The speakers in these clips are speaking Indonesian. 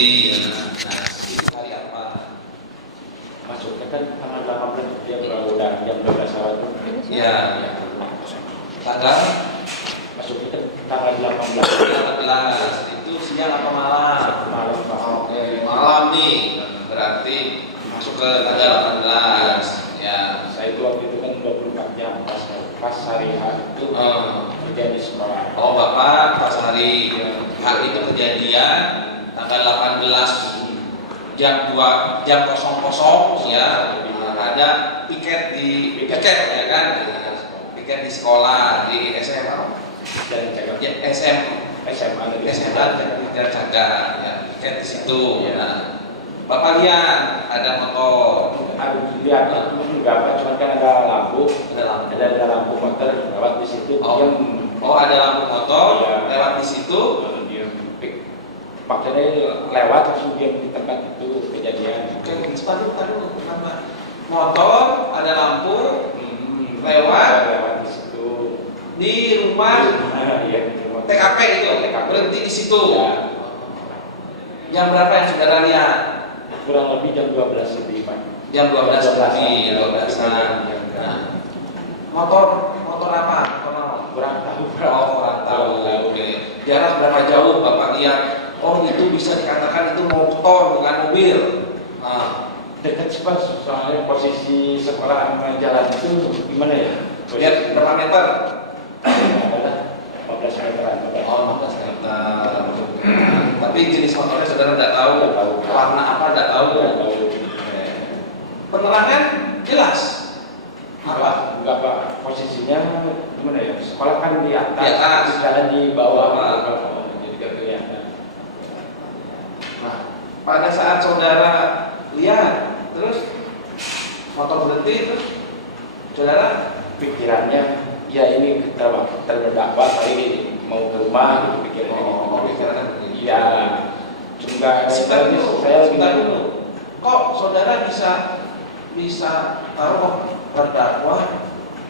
Iya. Nah, itu hari apa? Masuknya kan tanggal 18 dia udah jam 12 awal tuh. Iya. Tanggal Masuknya kan tanggal 18. 18 itu siang apa malam? Malam Pak. Oke, malam nih. Berarti masuk ke tanggal 18. Ya. Saya itu waktu itu kan 24 jam pas hari H itu kerja di sekolah. Oh, Bapak pas hari itu kejadian tanggal 18 jam 2 jam 00 ya. Ada piket ya kan? Piket di sekolah di SMA Dan jaga ya, SMA jaga ya, piket di situ. Nah, Bapak lihat ada motor. lihat enggak apa, cuma kan ada lampu, ada lampu motor lewat di situ. Ada lampu motor Ya. lewat di situ. Dia maksudnya lewat langsung dia di tempat itu kejadian. Taruh. Motor ada lampu lewat di situ di rumah iya, TKP itu berhenti di situ. Ya. Jam berapa yang saudara lihat? Kurang lebih jam 12 lebih Pak. Jam 12 lebih, 12-an. Nah, motor apa? Kurang tahu. Kurang tahu. Oke. Jarak berapa jauh Bapak lihat? Oh, itu bisa dikatakan itu motor bukan mobil. Nah, Dekat sih Pak, soalnya posisi sekolah sama jalan itu gimana ya? lihat berapa meter? Adalah 15 meteran. Oh, 15 meter. Tapi jenis motornya saudara tidak tahu. Tidak tahu. Warna apa tidak tahu. Tidak tahu. Penerangan jelas. Apa? Enggak Pak, posisinya gimana ya? Sekolah kan di atas, Di atas. jalan di bawah. Bawah. Jadi gak kelihatan. Nah, pada saat saudara lihat, terus motor berhenti, terus saudara Pikirannya, ya ini terdakwa kali mau ke rumah gitu pikirannya. pikirannya begini. Iya. Cuma Sebentar saya dulu. Kok saudara bisa tahu kok terdakwa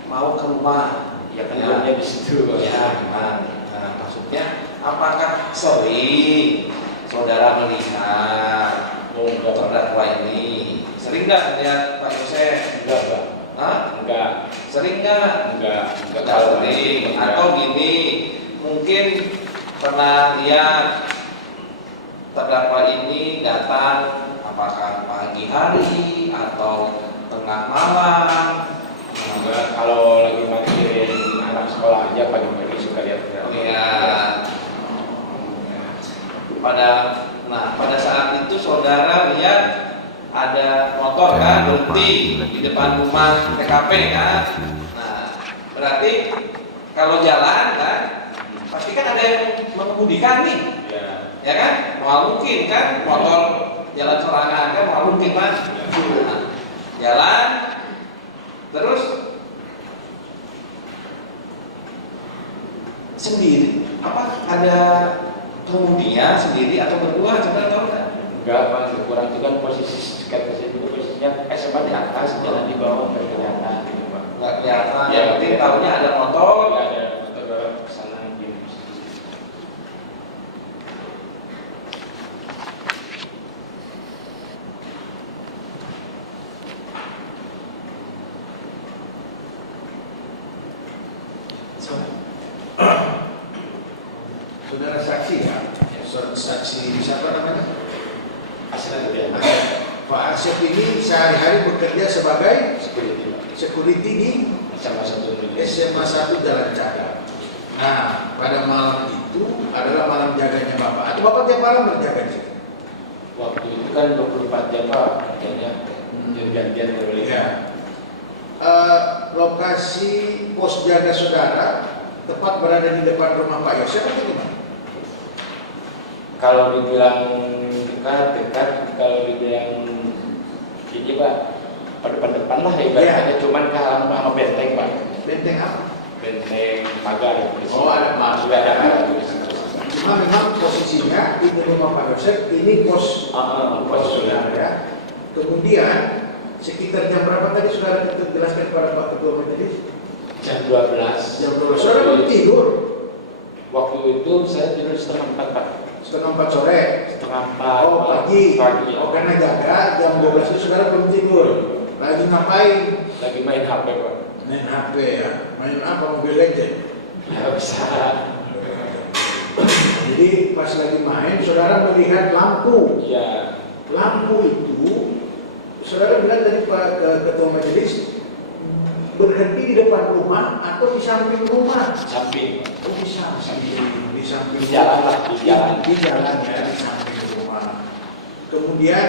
mau ke rumah? ya kan di situ. Ya, nah, maksudnya apakah sering saudara melihat terdakwa ini? Sering nggak lihat Pak Yosef? Enggak. Hah? Sering nggak? Enggak Sering. Atau gini, mungkin pernah lihat terdakwa ini datang apakah pagi hari atau tengah malam? Enggak, kalau lagi mikirin anak sekolah aja pagi-pagi suka lihat. Ya. Pada saat itu saudara lihat ada motor kan berhenti di depan rumah TKP kan. Nah, berarti kalau jalan kan pasti kan ada yang mengemudikan nih. Ya kan? Mau mungkin kan motor jalan sorangan kan mau mungkin kan. Nah, jalan terus sendiri apa ada pengemudinya sendiri atau berdua coba tahu nggak? Enggak Pak, kurang itu kan posisi posisinya SMA di atas, jalan di bawah nggak kelihatan gitu Pak. Nggak kelihatan. Ya, Yang penting tahunya ada motor. Nggak ada motor ke sana gitu. Saudara saksi ya? Saksi siapa namanya? Asal dia. Pak Asep ini sehari-hari bekerja sebagai security di sama satu SMA 1 Jalan Caga. Nah, pada malam itu adalah malam jaganya Bapak. Atau Bapak tiap malam berjaga di situ? waktu itu kan 24 jam Pak kerjanya. Jadi gantian boleh. Ya. Lokasi pos jaga saudara tepat berada di depan rumah Pak Yosef atau gimana? Kalau dibilang dekat, kalau dibilang ini Pak, depan lah ibaratnya, cuman ke halaman sama benteng Pak. Benteng apa? Benteng pagar. Oh, ada pagar. Sudah ada. Cuma memang posisinya itu rumah Pak Yosef, ini pos saudara ya. Kemudian sekitar jam berapa tadi saudara jelaskan kepada Pak Ketua Majelis? Jam 12. Jam 12. Saudara belum tidur? Waktu itu saya tidur setengah 4 Pak. setengah 4 sore. Setengah 4. Oh pagi. Pagi. Oh karena jaga jam 12 itu saudara belum tidur. Lagi ngapain? Lagi main HP Pak. Main HP ya. Main apa? Mobile Legends. Ya bisa. Jadi pas lagi main, saudara melihat lampu. Iya. Lampu itu, saudara bilang tadi Pak Ketua Majelis, berhenti di depan rumah atau di samping rumah? Samping. Oh di samping, di samping. Di jalan lah, di jalan. Di jalan ya, di samping rumah. Kemudian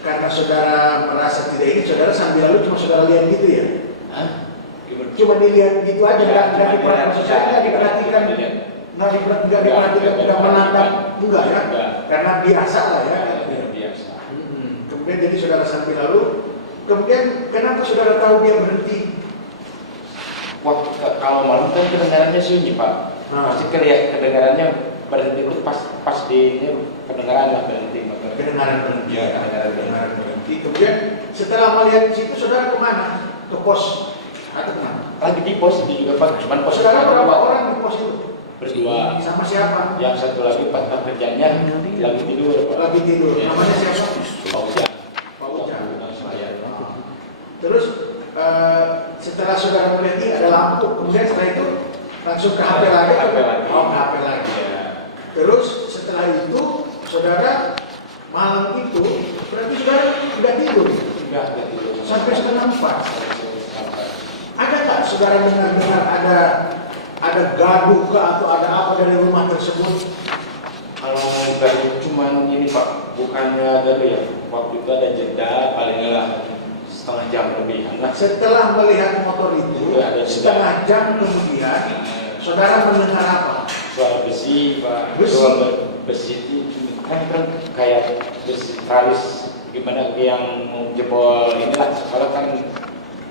karena saudara merasa tidak ini, saudara sambil lalu cuma saudara lihat gitu ya? Hah? Gimana? Cuma dilihat gitu aja, Ya, nggak diperhatikan, nggak diperhatikan, nggak menatap, enggak ya? Enggak. Karena biasa lah ya. Biasa. Kemudian jadi saudara sambil lalu, kemudian kenapa saudara tahu dia berhenti? Waktu kalau malam kan kedengarannya sunyi Pak. Pasti kedengarannya berhenti itu pas di ini kedengaran lah berhenti. Kedengaran berhenti. Ya, Kedengaran berhenti. Kemudian setelah melihat di situ saudara kemana? Ke pos atau kemana? Lagi di pos di Pak, cuman pos Saudara berapa orang di pos itu? berdua. Sama siapa? Yang satu lagi partner kerjanya lagi tidur Pak. Lagi tidur. Ya. Namanya siapa? Pak Ujang. Pak Ujang. Saya. Terus setelah saudara melihat ini ada lampu, kemudian setelah itu langsung ke HP lagi. HP lagi. Oh, ke HP lagi. Ya. Terus setelah itu saudara malam itu berarti saudara tidak tidur Enggak tidur. sampai setengah 4. Sampai. Ada tak saudara dengar ada gaduh ke atau ada apa dari rumah tersebut? Kalau gaduh cuman ini Pak, bukannya gaduh ya. Waktu itu ada jeda paling nggak setengah jam lebih. Nah, Setelah melihat motor itu Ada jeda. setengah jam kemudian saudara mendengar apa? suara besi Pak. Besi? Suara besi itu kan kayak besi tralis gimana yang mau jebol inilah sekolah kan.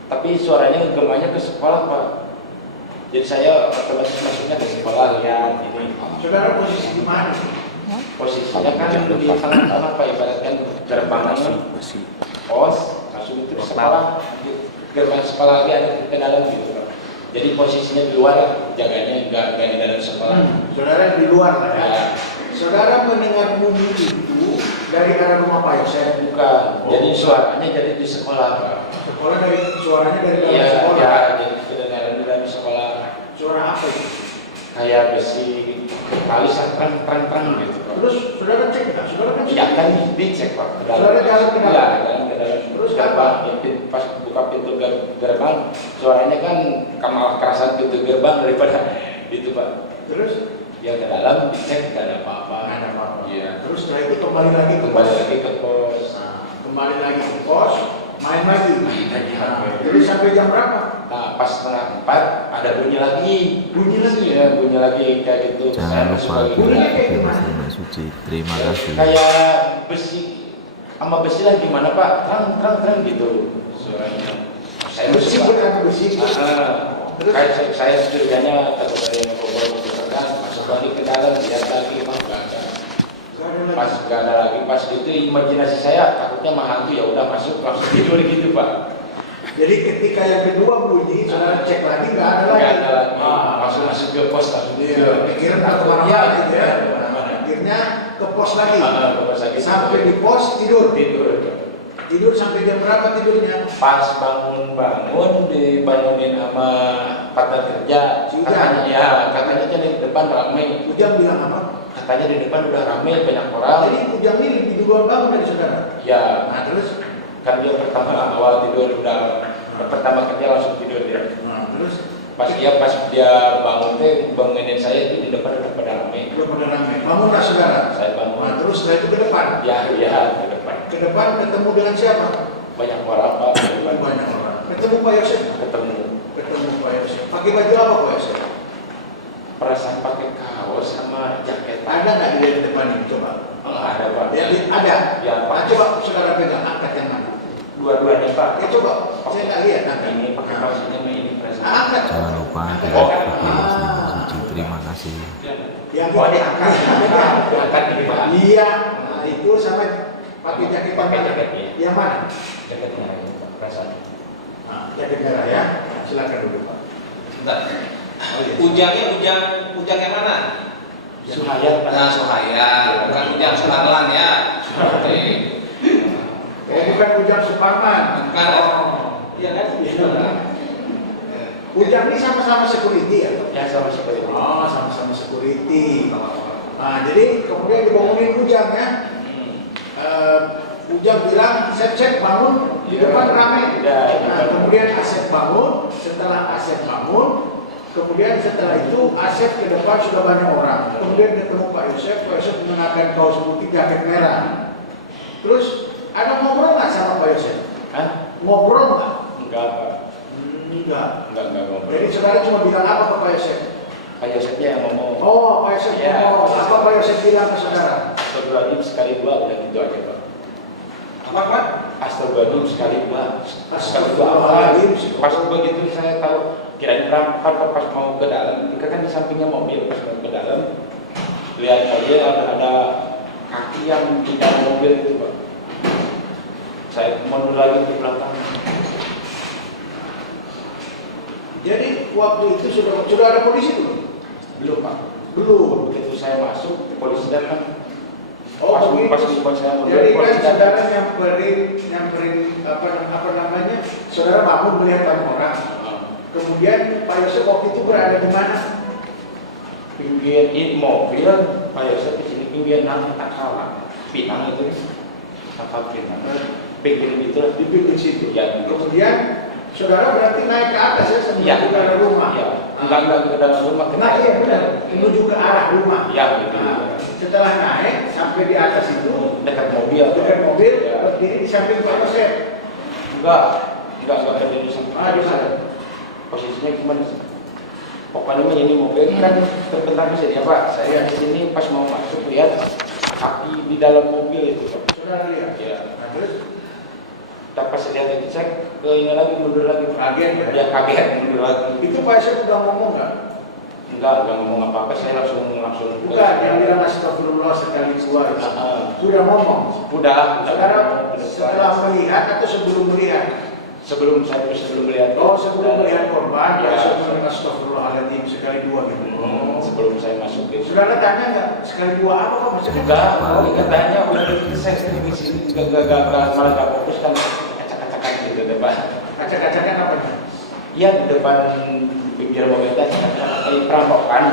Tapi suaranya gemanya ke sekolah Pak. Jadi saya otomatis masuknya ke sekolah lihat ini. Saudara posisi di mana? Posisinya kan di tengah-tengah Pak, ibaratkan gerbangnya pos, langsung itu di sekolah, gerbang sekolah lagi ada ke dalam gitu Pak. Jadi posisinya di luar, jaganya enggak di dalam sekolah. Saudara di luar lah ya. Ya, Saudara mendengar bunyi itu dari arah rumah Pak Yosef. bukan. Jadi suaranya jadi di sekolah Pak. Sekolah dari suaranya dari dalam Iya, sekolah. ya, jadi kedengaran di dalam sekolah. Suara apa itu? Kayak besi tralis terang gitu Pak. Terus saudara cek nggak? Saudara kan Iya kan dicek Pak ke dalam. Saudara jalan ke dalam? Iya, jalan ke dalam. Terus gerbang, ya, pas buka pintu gerbang, suaranya kan malah kerasan pintu gerbang daripada itu Pak. Terus Ya ke dalam dicek nggak ada apa-apa. nggak ada apa-apa. Iya. Terus setelah itu kembali lagi ke Kembali pos. lagi ke pos. Nah, kembali lagi ke pos, main lagi. Main lagi. Nah, jadi sampai jam berapa? Nah pas setengah 4 ada bunyi lagi. Bunyi lagi? Ya bunyi lagi kayak gitu. Jangan lupa sebagai bunyi like, kayak share, gimana? dan suci. Terima kasih. kayak besi sama besi lah gimana Pak? Terang gitu suaranya. Saya Besi suka. bukan besi. Kayak saya setidaknya takut ada yang ngobrol kan masuk lagi ke dalam lihat lagi Pak nggak ada. Pas nggak ada lagi pas itu imajinasi saya takutnya mah hantu ya udah masuk langsung tidur gitu Pak. Jadi ketika yang kedua bunyi, saudara cek lagi nggak ada lagi. Nggak ada lagi. Masuk ke pos langsung tidur. Pikiran atau mana Iya, gitu ya. kemana-mana. Akhirnya ke pos lagi. Ke pos lagi. Sampai di pos tidur. Tidur. Tidur sampai jam berapa tidurnya? Pas bangun dibangunin sama partner kerja. Si Ujang? Katanya kan di depan ramai. Ujang bilang apa? Katanya di depan udah ramai banyak orang. Jadi Ujang ini lebih duluan bangun dari saudara. Ya, Nah terus, kan dia pertama awal tidur udah pertama kerja langsung tidur dia. nah terus Pas dia bangun teh bangunin saya itu di depan udah pada ramai. udah pada ramai. Bangun nggak saudara? Saya Nah bangun. terus setelah itu ke depan. Ya di depan. Ke depan ketemu dengan siapa? Banyak orang Pak. Banyak orang. Ketemu Pak Yosef. Ketemu. Ketemu Pak Yosef. Pakai baju apa Pak Yosef? Perasaan pakai kaos sama jaket. Ada nggak di depan ini? Coba. Oh, ada Pak. Ya, ada. Ya, Pak. Nah, coba saudara pegang angkat yang mana? Dua-duanya Pak. Ya coba. Saya nggak lihat angkat. Ini pakai kaos ini sama ini perasaan. Angkat. Jangan lupa Angkat. like, share, dan suci. Terima kasih. Yang Oh, diangkat. Diangkat ini Pak. Iya. Nah itu sama pakai jaket yang Pakai mana? jaketnya. Yang mana? Jaketnya perasaan. Nah, jaket merah ya. Silakan dulu Pak. Bentar. Oh, iya. Ujang yang mana? Suhayat. Nah, Suhayat, bukan Ujang Suharlan ya. Oke. Oh, bukan Ujang Suparman. Bukan. Iya kan? Ujang ini sama-sama security ya? Ya sama seperti itu. Oh, sama-sama security. Nah, jadi kemudian dibangunin Ujang ya. Ujang bilang, Sep bangun, di depan ramai. Nah, kemudian Asep bangun, setelah Asep bangun, kemudian setelah itu Asep ke depan sudah banyak orang. Kemudian ketemu Pak Yosef mengenakan kaos putih, jaket merah. Terus ada ngobrol nggak sama Pak Yosef? Hah? Ngobrol nggak? Enggak, Pak. Enggak. Enggak ngobrol. Jadi saudara cuma bilang apa ke Pak Yosef? Pak Yosefnya yang ngomong. Oh, Pak Yosef Ya. ngomong. Apa Pak Yosef bilang ke saudara? Astagfirullahaladzim sekali dua, udah gitu aja, Pak. Apa? Astagfirullahaladzim sekali dua. Astagfirullahaladzim. Pas begitu saya tahu, kirain berangkat pas mau ke dalam, kita kan di sampingnya mobil, pas mau ke dalam, lihat aja ada kaki yang tidak mobil itu, Pak. Saya mundur lagi ke belakang. Jadi waktu itu sudah ada polisi belum? Belum, Pak. Belum. Begitu saya masuk, polisi datang. Oh, pas begitu. saya mundur, Jadi kan polisi datang. saudara nyamperin apa namanya? Saudara bangun melihat banyak orang. Kemudian Pak Yosef waktu itu berada di mana? Pinggir mobil, Pak Yosef di sini pinggir nang tak salah. Pinang itu, apa Pinang? Pinggir itu Di pinggir situ. Ya, Kemudian saudara berarti naik ke atas ya sebelum ke dalam rumah. Ya, enggak ke dalam rumah. Nah, iya benar. Menuju ke arah rumah. Ya, gitu. Nah, setelah naik sampai di atas itu Dekat mobil. dekat mobil Ya. berdiri di samping Pak Yosef. Enggak ada di sana. Ah, di mana? Posisinya gimana sih? Pokoknya ini mobil kan terbentak bisa dia, Pak. Saya di sini pas mau masuk lihat kaki di dalam mobil itu, Pak. Saudara lihat. Ya. Nah, terus Tak pas lihat itu cek ke ini lagi mundur lagi. Kaget ya? Ya kaget mundur lagi. itu Pak Yosef udah ngomong nggak? Enggak ngomong apa-apa, saya langsung. Bukan, yang bilang astagfirullah sekali dua itu. Sudah ngomong. Udah. Saudara setelah melihat atau sebelum melihat? sebelum melihat. Oh, sebelum melihat korban, Pak Ya. Yosef bilang astagfirullahaladzim sekali dua gitu. Sebelum saya masuk itu. Saudara tanya nggak sekali dua apa kok maksudnya? Enggak, katanya udah saya di sini enggak malah enggak fokus kan acak-acakan gitu deh, Pak. Acak-acakan apa? Iya di depan pinggir mobil tadi kayak perampokan,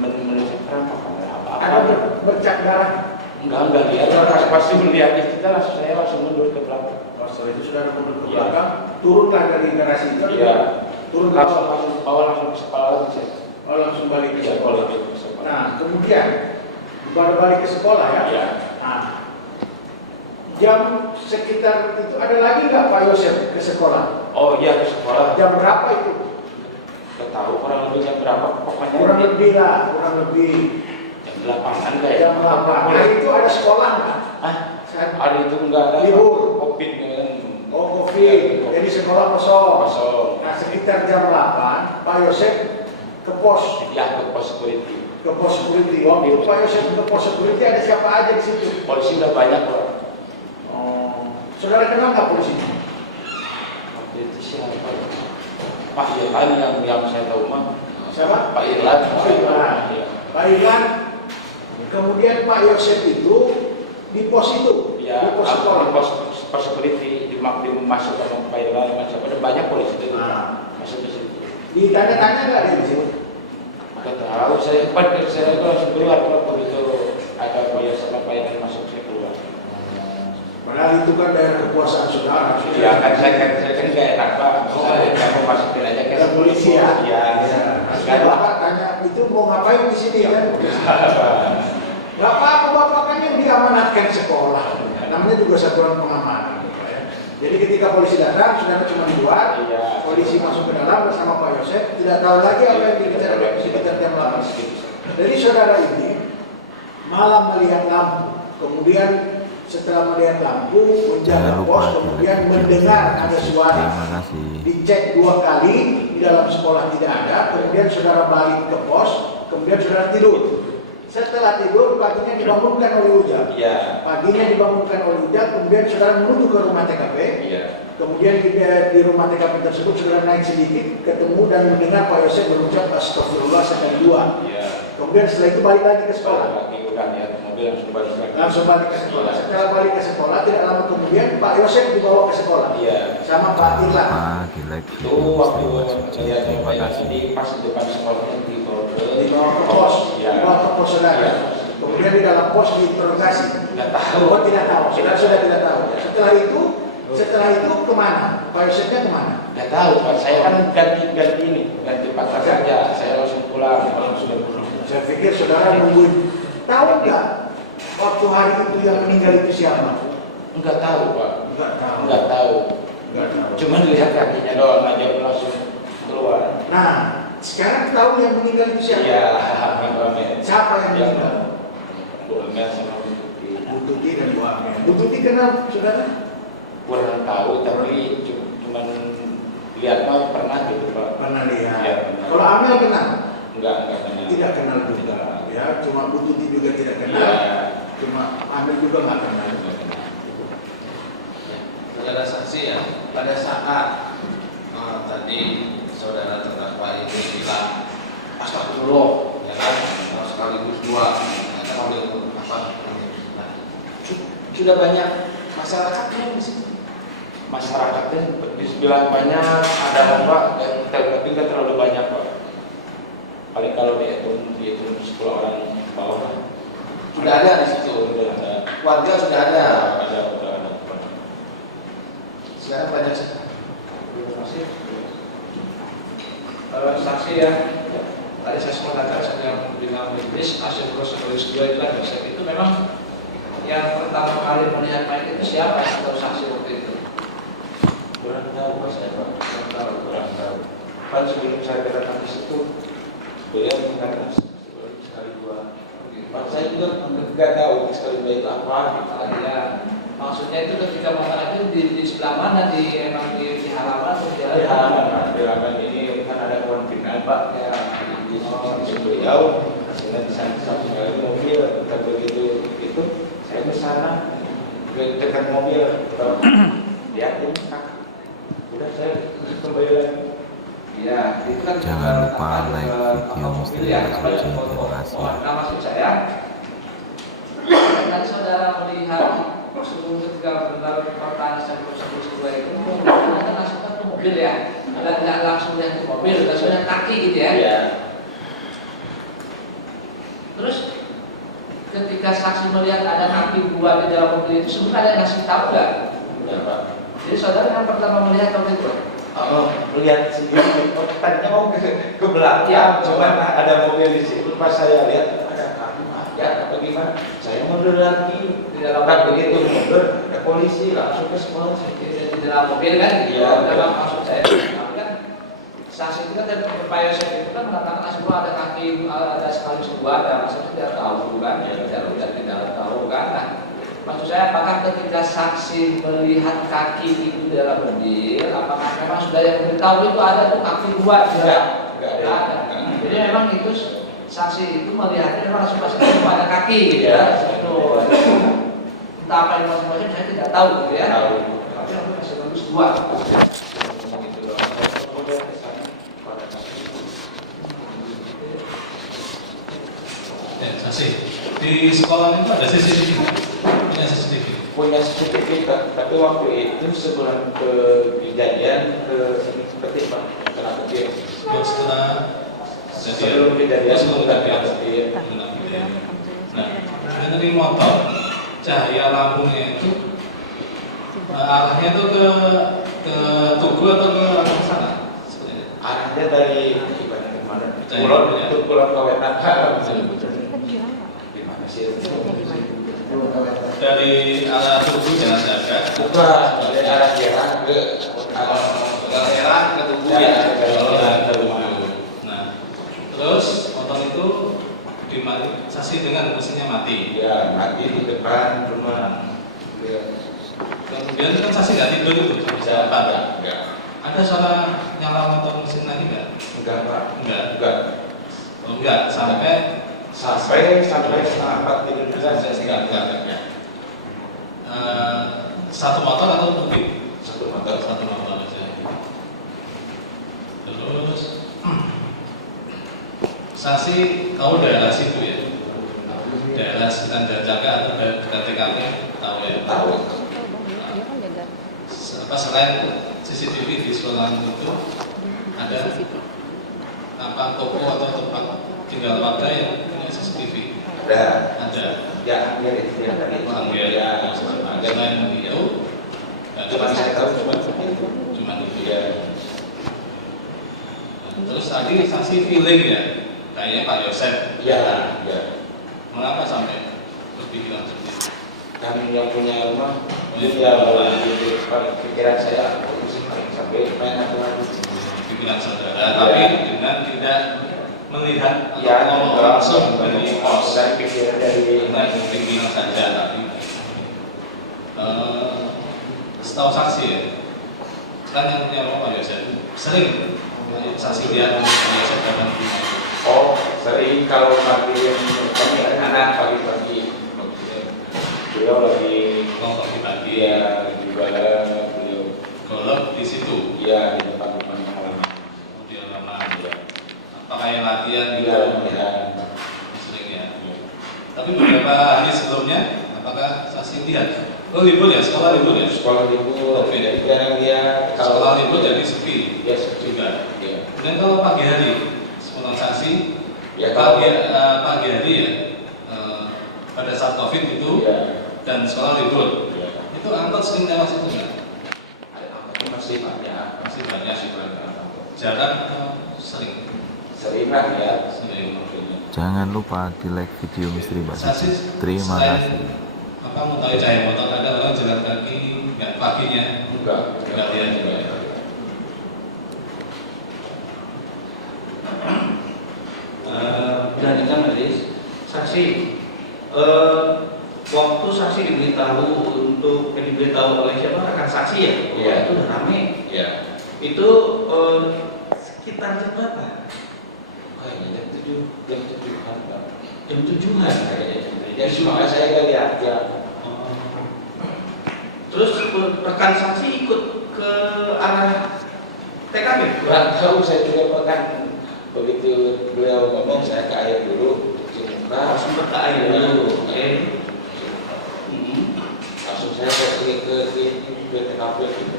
menuju perampokan apa? Ada bercak darah. Enggak lihat. Pasti melihat itu saya langsung mundur ke belakang. Oh, setelah itu saudara mundur ke Iya. belakang, turunlah dari garasi itu. Iya. Turun ke Langsung bawah. langsung ke sekolah lagi saya. Oh, langsung balik ke Iya, sekolah. balik ke sekolah. Nah, kemudian pada balik ke sekolah ya. Iya. Nah, jam sekitar itu ada lagi nggak Pak Yosef ke sekolah? Oh iya ke sekolah. Jam berapa itu? Nggak tahu kurang lebih jam berapa. Pokoknya Kurang lebih lah, kurang lebih jam 8-an kayak. jam 8. Hari itu ada sekolah nggak? Ah, Saat- hari itu enggak ada. Libur. Covid kan. Oh, COVID. Jadi sekolah kosong. Kosong. Nah, sekitar jam 8, Pak Yosef ke pos. Ya ke pos security. Ke pos security. Waktu itu Pak Yosef ke pos security ada siapa aja di situ? Polisi udah banyak loh. Oh, saudara kenal nggak polisinya? Waktu itu siapa ya? Pak Irlan yang saya tahu mah. Siapa? Pak Irlan. Pak Irlan. Iya. Pak Irlan. Kemudian Pak Yosef itu di pos itu, Ya, di pos sekolah. pos security masuk sama Pak Irlan macam ada banyak polisi itu. Nah. Masuk di situ. Ditanya-tanya nggak dia di situ? Nggak tahu saya itu langsung keluar begitu ada Pak Yosef sama Pak Irlan masuk saya keluar. Padahal itu kan daerah kekuasaan saudara. Iya kan saya kan nggak enak Pak. Saya mau masukin aja ke Ada polisi ya. Iya. Nah, Bapak tanya itu mau ngapain di sini kan? Nggak apa-apa Bapak kan yang diamanatkan sekolah. Namanya juga satuan pengamanan. Ya. Jadi ketika polisi datang, saudara cuma di luar. Iya. Polisi masuk ke dalam bersama Pak Yosef. Tidak tahu lagi apa yang dibicarakan sekitar jam 8. Jadi saudara ini malam melihat lampu, kemudian setelah melihat lampu menjaga Jangan pos, lupa kemudian like, mendengar share, ada dan suara. terima kasih. Dicek 2 kali di dalam sekolah tidak ada, kemudian saudara balik ke pos, kemudian saudara tidur. Setelah tidur paginya dibangunkan oleh Ujang. Iya. Paginya dibangunkan oleh Ujang, kemudian saudara menuju ke rumah TKP. Iya. Kemudian di rumah TKP tersebut saudara naik sedikit, ketemu dan mendengar Pak Yosef berucap astagfirullah sekali 2. Iya. Kemudian setelah itu balik lagi ke sekolah. Lagi udah ya mobil langsung balik lagi. Langsung balik ke sekolah. Setelah balik ke sekolah, tidak lama kemudian Pak Yosef dibawa ke sekolah. Iya. Sama Pak Irlan. Di like Itu waktu video terima kasih. di pas di depan sekolahnya Dibawa ke pos, Iya. dibawa ke pos saudara. Iya. Kemudian di dalam pos diinterogasi. Nggak tahu. Oh, tidak tahu. Saudara sudah tidak tahu. Setelah itu kemana? Pak Yosefnya kemana? Nggak tahu Pak, saya kan ganti ini, ganti pasar saja. Saya langsung pulang, sudah pulang. Saya pikir saudara nungguin. Tahu nggak waktu hari itu yang meninggal itu siapa? Enggak tahu Pak, Nggak tahu. enggak tahu. Nggak tahu. Cuman lihat kakinya doang aja langsung keluar. Nah, sekarang tahu yang meninggal itu siapa? Iya, rame. Siapa yang meninggal? Bu Amel sama Bu Tuti. Bu Tuti dan Bu Amel. Bu Tuti kenal saudara? Kurang tahu, tapi cuman lihat Pak pernah gitu Pak. Pernah lihat. Iya, pernah. Kalau Amel kenal? Enggak kenal. Tidak kenal juga. Tidak. Ya, cuma Bu Tuti juga tidak kenal. Iya. Cuma Amel juga nggak kenal. Saudara saksi ya, pada saat tadi saudara terdakwa ini bilang astagfirullah, ya kan, sekaligus dua, ada mobil apa? Nah, sudah banyak masyarakatnya di sini. Masyarakatnya dibilang banyak, ada Pak, tapi nggak terlalu banyak Pak. Paling kalau dihitung 10 orang bawah lah. Sudah ada di situ, Sudah ada. warga sudah ada. Ada. Sekarang banyak sekali. Terima kasih. Saksi ya, tadi saya mengatakan sedang bilang majelis hasil proses 2 itu kan Yosef itu memang yang pertama kali melihat mayat itu siapa atau saksi waktu itu? Kurang tahu Pak saya Pak. Kurang tahu. Kan sebelum saya datang ke situ, Beliau mengatakan sekali dua. Pak saya juga nggak tahu sekali dua itu apa. Ya, maksudnya itu ketika masalah itu di sebelah mana emang di halaman atau di Di halaman Pak, di halaman ini kan ada pohon pinang Pak. Ya, Di samping beliau, hasilnya di samping lagi mobil. Kita begitu itu, saya ke sana ke dekat mobil, lihatin Pak. Udah saya kembali lagi. ya itu kan Jangan lupa like video Misteri SBC. Terima kasih. Nah, maksud saya tadi saudara melihat sebelum ketika benar pertanyaan saya proses kedua itu kan langsung ke mobil ya, dan tidak langsung lihat ke mobil, langsung lihat kaki gitu ya. Iya. Terus ketika saksi melihat ada kaki dua di dalam mobil itu sebenarnya ada ngasih tahu nggak? Udah Pak. Jadi saudara yang pertama melihat waktu itu Lihat sendiri, tadinya mau ke belakang, cuman ada mobil di situ. Pas saya lihat ada kaki ya apa gimana? Saya mundur lagi di dalam tak mobil begitu mundur, ada polisi langsung ke sekolah. di dalam mobil kan? Iya. Dalam maksud saya, tapi kan saksi itu kan dari Pak Yosef itu kan mengatakan semua ada kaki, ada sekali dua, ada maksudnya tidak tahu kan? Ya tidak tahu kan? Nah, maksud saya apakah ketika saksi melihat kaki itu di dalam mobil, apakah memang sudah yang beritahu itu ada tuh kaki dua? Enggak ada. Jadi memang itu saksi itu melihatnya memang langsung pasti itu ada kaki gitu ya. Itu entah apa yang masing-masing saya tidak tahu gitu ya. Tapi aku masih bagus dua. Ya, saksi. Di sekolah itu ada CCTV. Punya CCTV. Punya CCTV tapi waktu itu sebelum ke kejadian ke sini seperti Pak, kenapa dia? Setelah Sebelum kejadian sebelum kejadian. seperti Nah, dari motor cahaya lampunya itu arahnya itu ke Tugu atau ke arah sana? Seperti itu. arahnya dari gimana kemana? Dari Kulon mana? itu Kulon Kawetan. Gimana sih? Dari arah Tugu jangan jaga. Bukan dari arah Jerang ke Daerah ke Tugu Ya, ya. ke Tugu. Nah, terus motor itu saksi dengan mesinnya mati. Ya, mati di depan rumah. Ya. Kemudian kan saksi nggak tidur itu bisa apa? Enggak. Ada suara nyala motor mesin lagi nggak? Enggak, Pak. Enggak. Enggak. Oh, enggak sampai Sampai setengah 4 tidur juga saya enggak. satu motor atau lebih? Satu motor. Satu motor aja. Terus saksi tahu daerah situ ya, daerah sekitar Jaga atau daerah TKP tahu ya. Tahu. Selain CCTV di sekolah itu ada apa toko atau tempat tinggal warga yang punya CCTV? Ada. Ya, ambil itu yang tadi. Ambil ya. Selain itu, Cuma saya tahu cuma itu ya. Terus tadi saksi feeling ya, kayaknya Pak Yosef. Ya. Mengapa sampai berpikiran seperti itu? Kami yang punya rumah, Ya, pikiran saya sampai main apa lagi? pikiran saudara, tapi dengan tidak melihat atau Ya, ngomong langsung dari pos, saya pikiran dari dengan pikiran saja, tapi setahu saksi ya, kan yang punya rumah Pak Yosef sering saksi lihat Pak Yosef datang ke rumah itu. oh sering kalau pagi kami anak pagi-pagi beliau lagi Pagi-pagi dia jualan beliau golok di situ. dia di depan rumah halaman Kemudian lama ya. Apakah yang latihan dia juga sering ya? Tapi beberapa hari sebelumnya, apakah saksi lihat? Oh libur ya, sekolah libur ya? sekolah libur Oke. jadi jarang dia Sekolah libur jadi sepi dia sepi juga. ya Kemudian kalau pagi hari, sepuluh saksi, ya kalau pagi hari ya, pada saat COVID itu ya dan sekolah libur, ya itu angkot sering lewat situ nggak? masih banyak Masih banyak sih, jarang atau sering? sering lah ya Sering. Jangan lupa di like video Misteri Mbak Cici. Terima kasih. Apa mau tahu cahaya motor ada orang jalan kaki nggak paginya? enggak Nggak lihat juga. Ya. Dilanjutkan Majelis. Saksi, waktu saksi diberitahu oleh siapa rekan saksi ya? Iya. Itu udah rame. ya Itu sekitar jam berapa? kayaknya jam 7-an Pak. Jam 7-an. Ya semangat saya nggak lihat ya. Terus rekan saksi ikut ke arah TKP? Kurang tahu saya juga kan begitu beliau ngomong saya ke air dulu cuci muka Langsung ke air dulu. Oke. langsung saya pergi ke TKP gitu.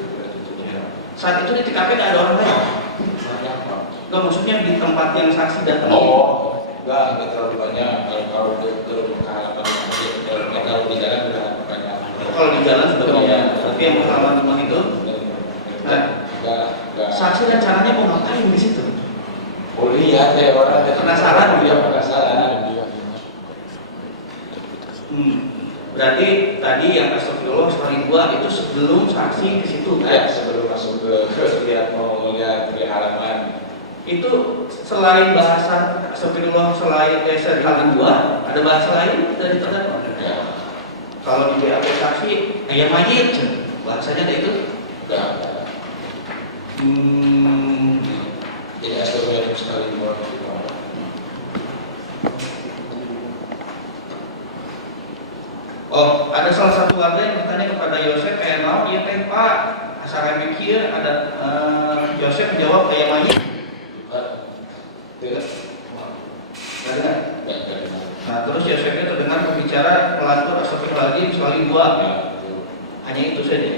Saat itu di TKP nggak ada orang lain? Banyak Pak. Nggak, maksudnya di tempat yang saksi datang. Enggak terlalu banyak kalau ke halaman kalau di jalan udah banyak. Kalau di jalan sudah banyak. Tapi yang pengalaman rumah itu, Enggak. saksi rencananya mau ngapain di situ? Oh lihat ya orang Penasaran dia penasaran. Berarti tadi yang astagfirullah sekali dua itu sebelum saksi ke situ Ya kan? sebelum masuk ke lihat mau lihat di halaman. Itu selain bahasa astagfirullah sekali dua, ada bahasa lain dari terdakwa? Ya. Kalau di BAP saksi ayam mayit, bahasanya ada itu? Enggak. Jadi astagfirullah sekali dua. Oh, ada salah satu warga yang bertanya kepada Yosef kayak mau, iya kan Pak, asal mikir ada Yosef menjawab kayak mayit. Dengar? Nah, terus Yosefnya terdengar berbicara pelantur astagfirullahaladzim sekali dua. Hanya itu saja.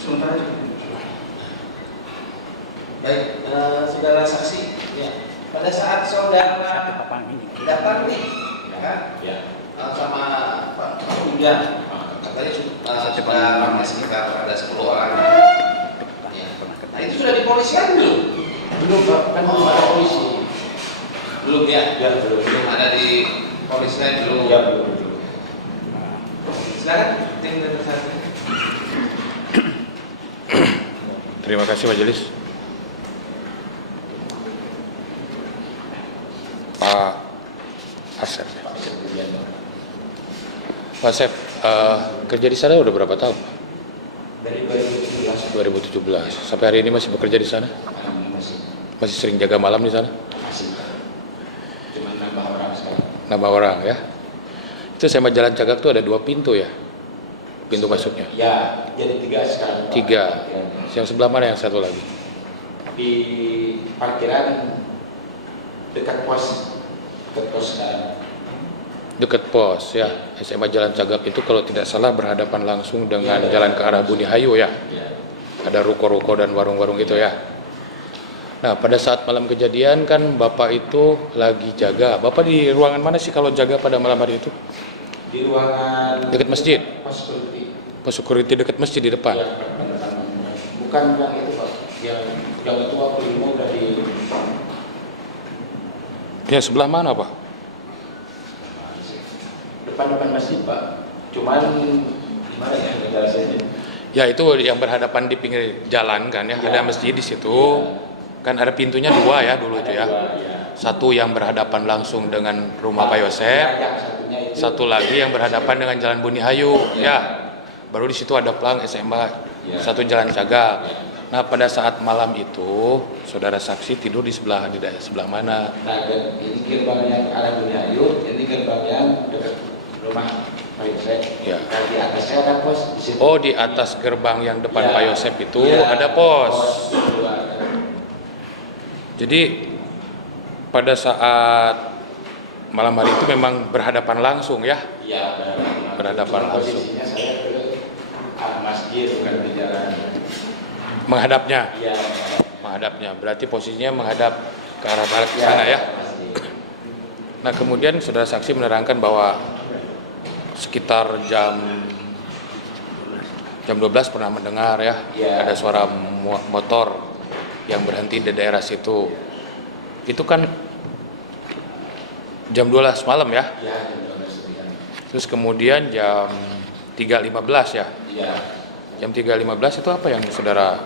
Sementara itu. Baik, saudara saksi, ya. Pada saat saudara datang nih, kan, sama Pak Hujan, katanya sudah ramai sekitar ada 10 orang. Ya. Nah itu sudah dipolisikan belum? Belum Pak, kan belum ada polisi. Belum ya? Ya belum. Belum ada di polisian belum. Ya belum. Silakan tim dari saksi. Terima kasih Majelis. Pak Asep. Pak Asep, kerja di sana udah berapa tahun? Dari 2017. 2017. Sampai hari ini masih bekerja di sana? Masih sering jaga malam di sana? Masih. Cuma nambah orang sekarang. Nambah orang ya? Itu sama Jalan Cagak tuh ada 2 pintu ya? Pintu masuknya? Ya, jadi 3 sekarang. 3. Yang sebelah mana yang satu lagi? di parkiran dekat pos sekarang. Dekat pos ya, SMA Jalan Cagak itu kalau tidak salah berhadapan langsung dengan jalan ke arah Buni Hayu ya. Ada ruko-ruko dan warung-warung itu ya. Nah, pada saat malam kejadian kan Bapak itu lagi jaga. Bapak di ruangan mana sih kalau jaga pada malam hari itu? Di ruangan Dekat masjid? pos security. Pos security dekat masjid di depan? Ya, bukan yang itu Pak, yang itu waktu ilmu udah di Ya, sebelah mana Pak? depan masjid Pak. Cuman gimana ya ngejelasinnya? Ya, itu yang berhadapan di pinggir jalan kan ya, ada masjid di situ. Kan ada pintunya 2 ya dulu itu ya. Satu yang berhadapan langsung dengan rumah Pak Yosef, satu lagi yang berhadapan dengan Jalan Buni Hayu ya. Baru di situ ada pelang SMA, satu Jalan Cagak. Nah, pada saat malam itu saudara saksi tidur di sebelah mana? Nah, ini gerbang yang arah Buni Hayu, ini gerbang yang dekat rumah Pak Yosef. Ya. Nah, di atasnya ada pos di situ. Oh, di atas gerbang yang depan Ya. Pak Yosef itu Ya, ada pos. kedua. Jadi pada saat malam hari itu memang berhadapan langsung ya. Iya, Berhadapan langsung. Posisinya saya ke masjid bukan di jalan. Menghadapnya. Iya. Menghadapnya. Berarti posisinya menghadap ke arah barat ke Ya, sana ya. masjid. Nah, kemudian saudara saksi menerangkan bahwa sekitar jam 12 pernah mendengar ya, Ya. ada suara motor yang berhenti di daerah situ. Itu kan jam 12 malam ya. Iya, jam 12 Terus kemudian jam 3.15 ya. Iya. Jam 3.15 itu apa yang saudara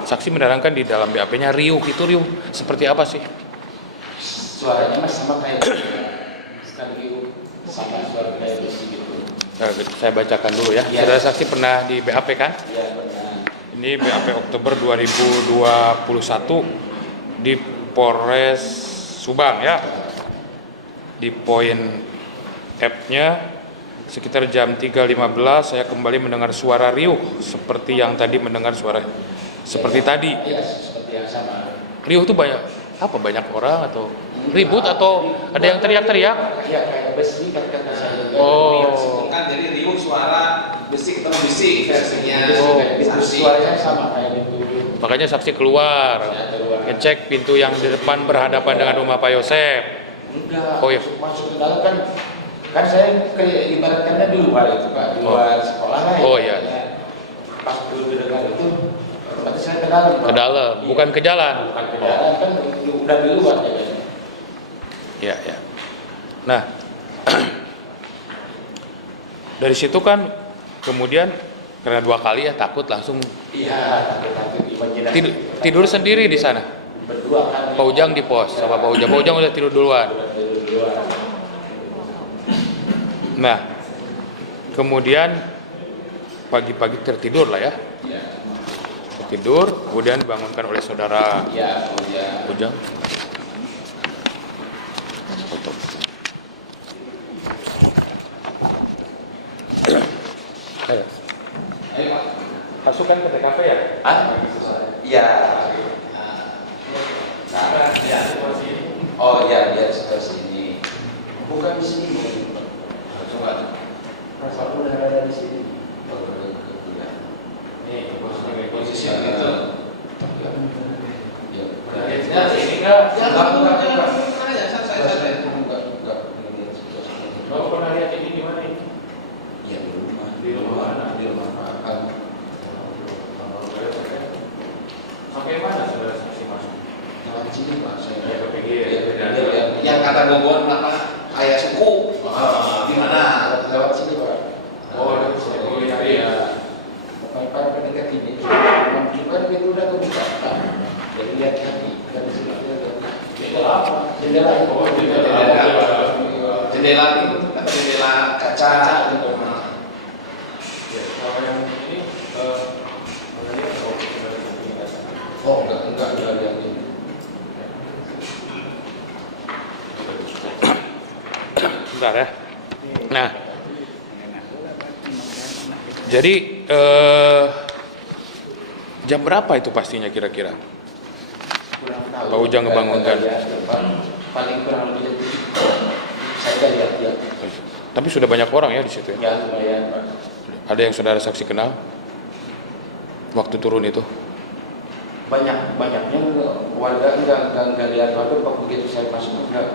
saksi menerangkan di dalam BAP-nya riuh seperti apa sih? Suaranya mas sama kayak sekali sama suara kayak besi gitu. Saya bacakan dulu ya. Ya. Saudara saksi pernah di BAP kan? Iya, benar. Ini BAP Oktober 2021 di Polres Subang ya. Di poin F-nya sekitar jam 3.15 saya kembali mendengar suara riuh seperti yang tadi mendengar suara seperti tadi. Iya, seperti yang sama. Riuh itu banyak orang atau ribut atau ada yang teriak-teriak? Iya, kayak besi kata saya. Oh. Kan jadi riuh suara besi ketemu besi versinya. Oh. Saksi. Suaranya sama kayak gitu. Makanya saksi keluar, Ya, keluar. ngecek pintu yang di depan berhadapan dengan rumah Pak Yosef. Enggak. Oh, iya. Masuk ke dalam kan saya ibaratkannya di luar itu Pak, di luar sekolah lah. Oh, ya. iya. Pas dulu dengar itu, otomatis saya ke dalam. Pak. Ke dalam, Iya. bukan ke jalan. Bukan ke jalan kan udah di luar ya. Ya, ya. Nah, dari situ kan kemudian karena 2 kali ya takut langsung Iya, takut imajinasi. tidur sendiri di sana. Berdua kan. Pak Ujang di pos sama Pak Ujang. Pak Ujang udah tidur duluan. Tidur duluan. Nah, kemudian pagi-pagi tertidur lah ya. Iya. Tertidur, kemudian dibangunkan oleh saudara Iya, kemudian. Ujang. Foto. Ayo. Ayo Pak. Masukkan ke TKP ya? Ah? Iya. Oh iya, dia sebelah sini. Bukan di sini. Langsung ada. Rasa udah ada di sini. Nih, posisi gitu. Ya, ini enggak. Kamu pernah lihat ini di mana ini? Iya, di rumah. Di rumah mana? Di rumah Pak. Sampai mana saudara saksi masuk? Lewat sini Pak, saya ke pinggir. Yang kata Gogon apa? Ayah suku. Di mana? Lewat sini Pak. Oh, dari sini. Oh, iya. Para pendekat ini menunjukkan itu udah kebuka. Jadi lihat kaki dari sini. Jendela apa? Jendela itu. Oh, Jendela itu kan jendela kaca. gitu. Ya, kalau yang ini mana dia? Oh, enggak lihat ini. Bentar ya. Nah, jadi jam berapa itu pastinya kira-kira? kurang tahu. Pak Ujang ngebangunkan. Paling kurang lebih itu saya lihat ya. Tapi sudah banyak orang ya di situ ya? Ya lumayan Pak. Ada yang saudara saksi kenal? Waktu turun itu? Banyaknya warga enggak lihat waktu begitu saya masuk enggak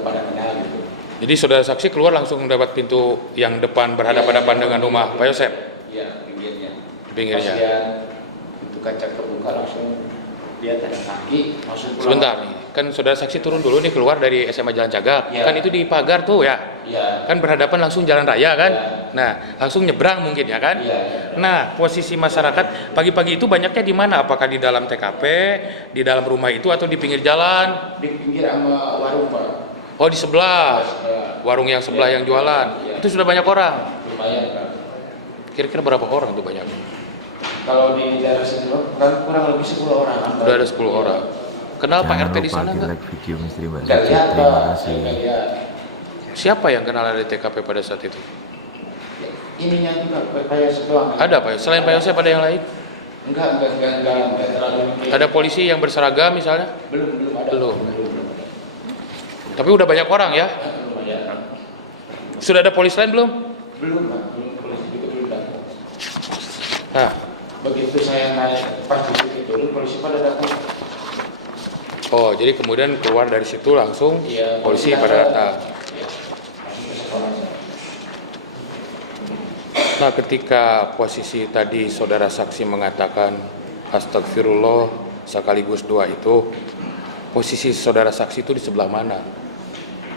pada kenal gitu. Jadi saudara saksi keluar langsung dapat pintu yang depan berhadapan-hadapan dengan rumah Pak Yosep? Iya, pinggirnya. Pinggirnya. Pas dia pintu kaca kebuka langsung lihat ada kaki masuk pulang. Sebentar nih, kan saudara saksi turun dulu nih keluar dari SMA Jalan Cagak, Ya. kan itu di pagar tuh ya, Iya. kan berhadapan langsung jalan raya kan, Ya. nah langsung nyebrang mungkin ya kan, Iya. nah posisi masyarakat pagi-pagi itu banyaknya di mana? Apakah di dalam TKP, di dalam rumah itu atau di pinggir jalan? Di pinggir sama warung Pak. Oh di sebelah, warung yang sebelah Ya. yang jualan, Ya. itu sudah banyak orang. Lumayan Pak. Kira-kira berapa orang tuh banyak? Kalau di daerah sini kan kurang lebih 10 orang. Udah ada 10 orang. Kenal Pak Jangan RT di lupa sana di nggak? like video Misteri Mbak Enggak Suci. lihat Terima Pak. kasih. Enggak lihat. Siapa yang kenal dari TKP pada saat itu? Ininya juga kayak sedoang. Ada Pak? Selain Pak Yosep ada yang lain? Enggak terlalu mikir. Ada polisi yang berseragam misalnya? Belum ada. Belum. ada. Tapi udah banyak orang ya? Lumayan. Sudah ada polisi lain belum? Belum Pak. Belum polisi juga belum datang. Nah, Begitu saya naik pas di situ turun polisi pada datang. oh jadi kemudian keluar dari situ langsung Iya, polisi polisi pada datang. Iya. Langsung ke sekolah saya. Nah, ketika posisi tadi saudara saksi mengatakan astagfirullah sekaligus doa itu, posisi saudara saksi itu di sebelah mana?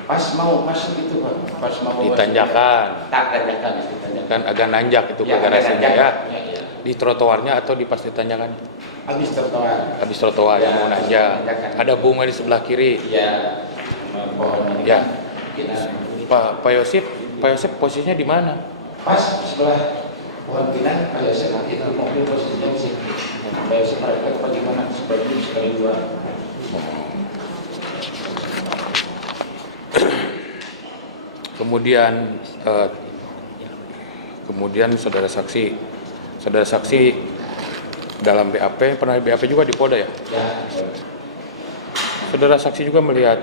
Pas mau masuk itu Pak. Pas mau Di tanjakan. Tanjakan. Kan agak nanjak itu Ya, garasinya ya. Ya. Di trotoarnya atau di pas di tanjakan? Habis trotoar. Habis trotoar yang mau nanjak. Tanjakan. Ada bunga di sebelah kiri. Ya. Sama pohon ini. Ya. Kita Pak Yosep posisinya di mana? pas sebelah pohon pinang Pak Yosef itu mobil posisinya di sini. Pak Yosef mereka bagaimana sekali dua. Kemudian saudara saksi dalam BAP pernah BAP juga di Polda ya? Ya. Saudara saksi juga melihat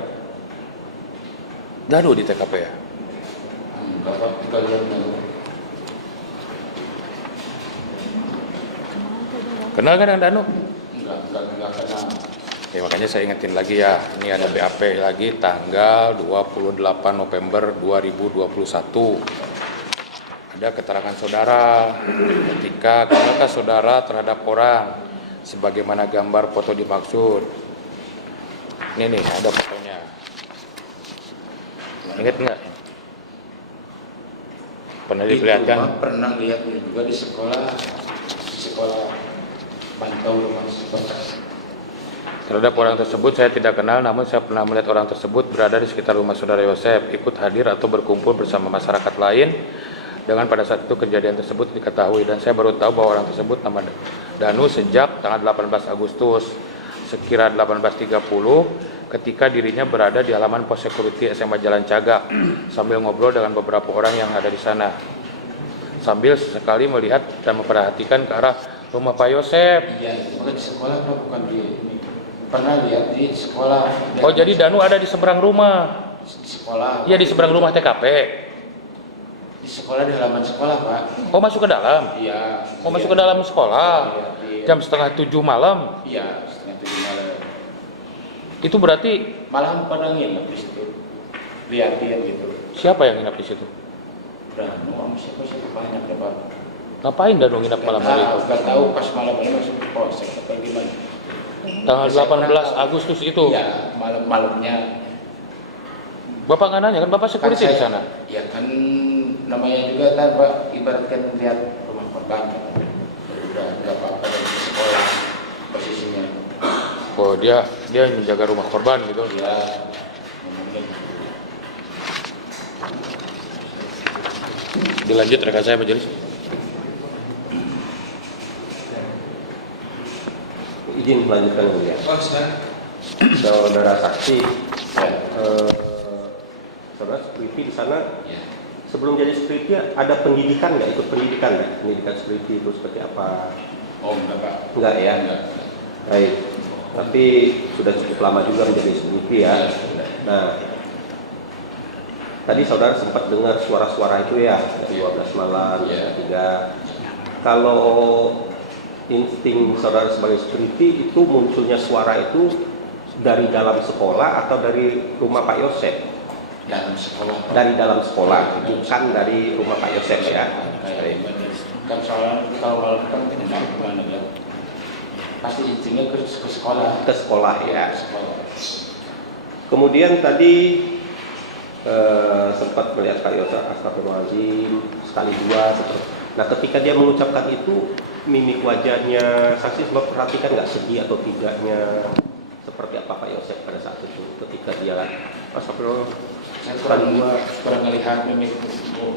Danu di TKP ya? Bapak kalian Kenal kan dengan Danu? enggak kenal. Ya, makanya saya ingetin lagi ya, ini ada BAP lagi tanggal 28 November 2021. Ada keterangan saudara ketika kenalkah saudara terhadap orang sebagaimana gambar foto dimaksud. Ini nih ada fotonya. Ingat nggak? Pernah diperlihatkan? Itu, pernah lihat juga di sekolah Pantau rumah sekolah. Terhadap orang tersebut saya tidak kenal, namun saya pernah melihat orang tersebut berada di sekitar rumah saudara Yosef, ikut hadir atau berkumpul bersama masyarakat lain. Dengan pada saat itu kejadian tersebut diketahui dan saya baru tahu bahwa orang tersebut nama Danu sejak tanggal 18 Agustus sekira 18.30 ketika dirinya berada di halaman pos security SMA Jalan Cagak sambil ngobrol dengan beberapa orang yang ada di sana. Sambil sesekali melihat dan memperhatikan ke arah rumah Pak Yosef. Iya, bukan di sekolah bukan di ini. Pernah lihat di sekolah. Oh, jadi Danu ada di seberang rumah. Di sekolah. Iya, di seberang rumah TKP. Di sekolah, di halaman sekolah Pak. Oh, masuk ke dalam? Iya. Oh, masuk ke dalam sekolah? Iya. Jam setengah 7 malam? Iya, setengah 7 malam. Itu berarti Malah pada nginep di situ. Lihatin gitu. siapa yang nginap di situ? Danu sama siapa banyak ya Pak. Ngapain Danu nginap malam hari itu? Nggak tahu pas malam ini masuk ke polsek atau gimana. Tanggal 18 Agustus itu? Iya, malam-malamnya. Bapak nggak nanya, kan Bapak security di sana? Ya kan namanya juga kan Pak, ibaratkan lihat rumah korban. Udah nggak apa-apa dari sekolah posisinya. Oh, dia menjaga rumah korban gitu? Ya, mungkin. Dilanjut rekan saya majelis. Izin melanjutkan dulu ya. Oh, sudah. Saudara saksi, Ya. saudara security di sana Ya. sebelum jadi security ada pendidikan nggak? Ikut pendidikan nggak? Pendidikan security itu seperti apa? Oh enggak Pak. Enggak ya. Enggak. Baik. Tapi sudah cukup lama juga menjadi security ya. Nah, tadi saudara sempat dengar suara-suara itu ya, jam 12 malam, jam 3. Kalau insting saudara sebagai security itu munculnya suara itu dari dalam sekolah atau dari rumah Pak Yosef? Dalam sekolah. Dari dalam sekolah, bukan dari rumah Pak Yosef ya. Kan soalnya kalau malam kan gimana ya? Pasti instingnya ke sekolah. Ke sekolah ya. Sekolah. Kemudian tadi sempat melihat Pak Yosef astagfirullahaladzim sekali dua. Nah ketika dia mengucapkan itu, mimik wajahnya saksi sempat perhatikan nggak sedih atau tidaknya, seperti apa Pak Yosef pada saat itu ketika dia astagfirullah sekali dua, kurang melihat mimik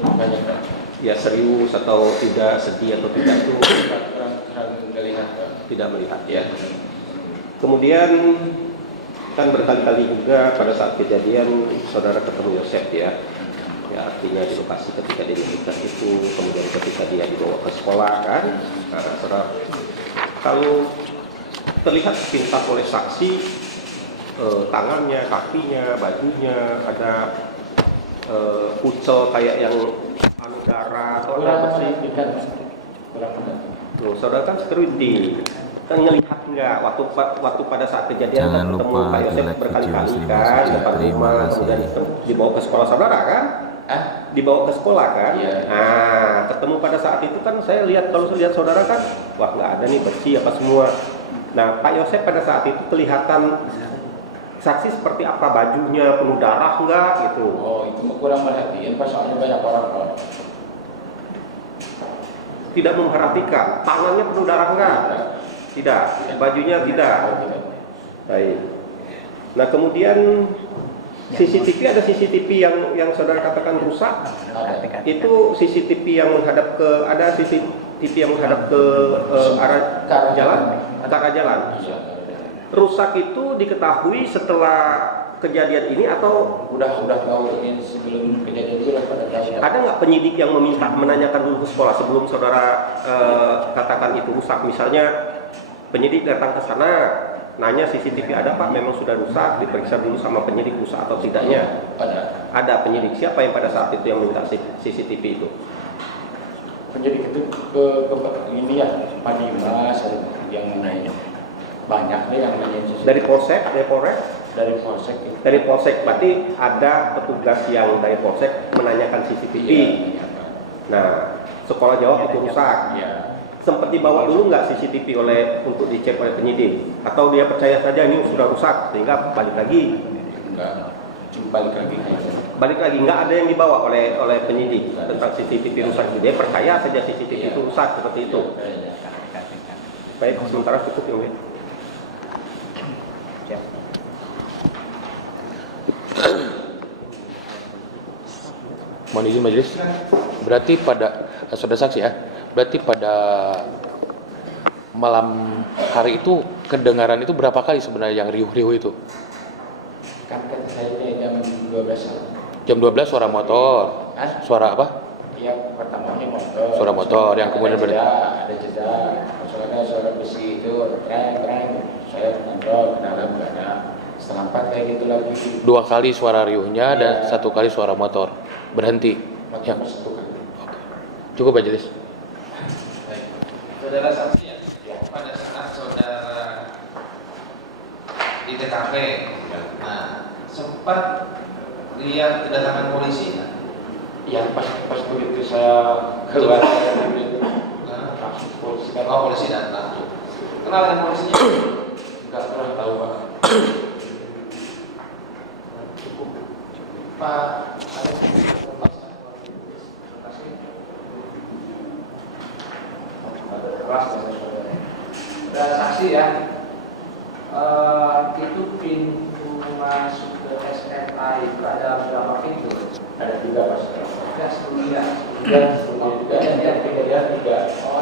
banyak Pak. Ya serius atau tidak, sedih atau tidak itu kurang melihat Pak. Tidak melihat ya. Kemudian kan berkali-kali juga pada saat kejadian saudara ketemu Yosef ya. Ya artinya di lokasi ketika dia menikah itu, kemudian ketika dia dibawa ke sekolah kan. Nah, saudara, kalau terlihat sepintas oleh saksi tangannya, kakinya, bajunya ada kucel kayak yang darah atau apa sih? Tuh, saudara kan security, kan ngelihat nggak waktu pada saat kejadian Jangan ketemu lupa Pak Yosef like berkali-kali video kan Muslim depan Terima rumah, kasih. kemudian dibawa ke sekolah saudara kan? Dibawa ke sekolah kan? Iya. Nah, ketemu pada saat itu kan saya lihat, kalau saya lihat saudara kan, wah nggak ada nih, bersih apa semua. Nah, Pak Yosef pada saat itu kelihatan saksi seperti apa, bajunya penuh darah nggak gitu? Oh itu mah kurang merhatiin Pak, soalnya banyak orang Pak. Tidak memperhatikan, tangannya penuh darah nggak? Tidak, bajunya tidak. Baik. Nah kemudian CCTV, ada CCTV yang saudara katakan rusak. Itu CCTV yang menghadap ke, ada CCTV yang menghadap ke arah jalan, ke arah jalan. Rusak itu diketahui setelah kejadian ini atau Udah tahu ini sebelum kejadian itu udah pada tahu. ada nggak penyidik yang meminta menanyakan dulu ke sekolah sebelum saudara katakan itu rusak? Misalnya penyidik datang ke sana, nanya CCTV ada Pak, memang sudah rusak, diperiksa dulu sama penyidik rusak atau tidaknya. Ada penyidik. Siapa yang pada saat itu yang minta CCTV itu? Penyidik itu ke ini ya Pak Dimas yang nanya. Banyak nih yang nanya Dari Polsek, dari Polres? Dari Polsek. Dari Polsek, berarti ada petugas yang dari Polsek menanyakan CCTV. Iya, Nah, sekolah jawab itu rusak. Iya. Sempat dibawa dulu nggak CCTV untuk dicek oleh penyidik? Atau dia percaya saja ini sudah rusak sehingga balik lagi? Enggak, cuma balik lagi. Balik lagi, nggak ada yang dibawa oleh penyidik tentang CCTV rusak itu. Dia percaya saja CCTV itu rusak seperti itu. Baik, sementara cukup ya, Win. Mohon izin majelis. Berarti pada saudara saksi ya. Berarti pada malam hari itu kedengaran itu berapa kali sebenarnya yang riuh-riuh itu? Kan kata saya jam 12. Jam 12 suara motor. Suara apa? Iya, pertamanya motor. Suara motor yang kemudian ada jeda. Soalnya suara besi itu kreng. Saya kontrol ke dalam enggak ada. Setelah 4 kayak gitu lagi. 2 kali suara riuhnya dan 1 kali suara motor. Berhenti. Ya. Motor 1 kali. Cukup majelis. Saudara saksi ya, pada saat saudara di TKP, nah sempat lihat kedatangan polisi nggak? Ya pas begitu saya keluar langsung polisi kan. Oh, polisi datang. Kenal dengan polisinya? Enggak pernah tahu Pak. Pak, ada saksi ya. Itu pintu masuk ke SMA itu ada berapa pintu? Ada 3 Pak. Ada 9. Tiga. Oh,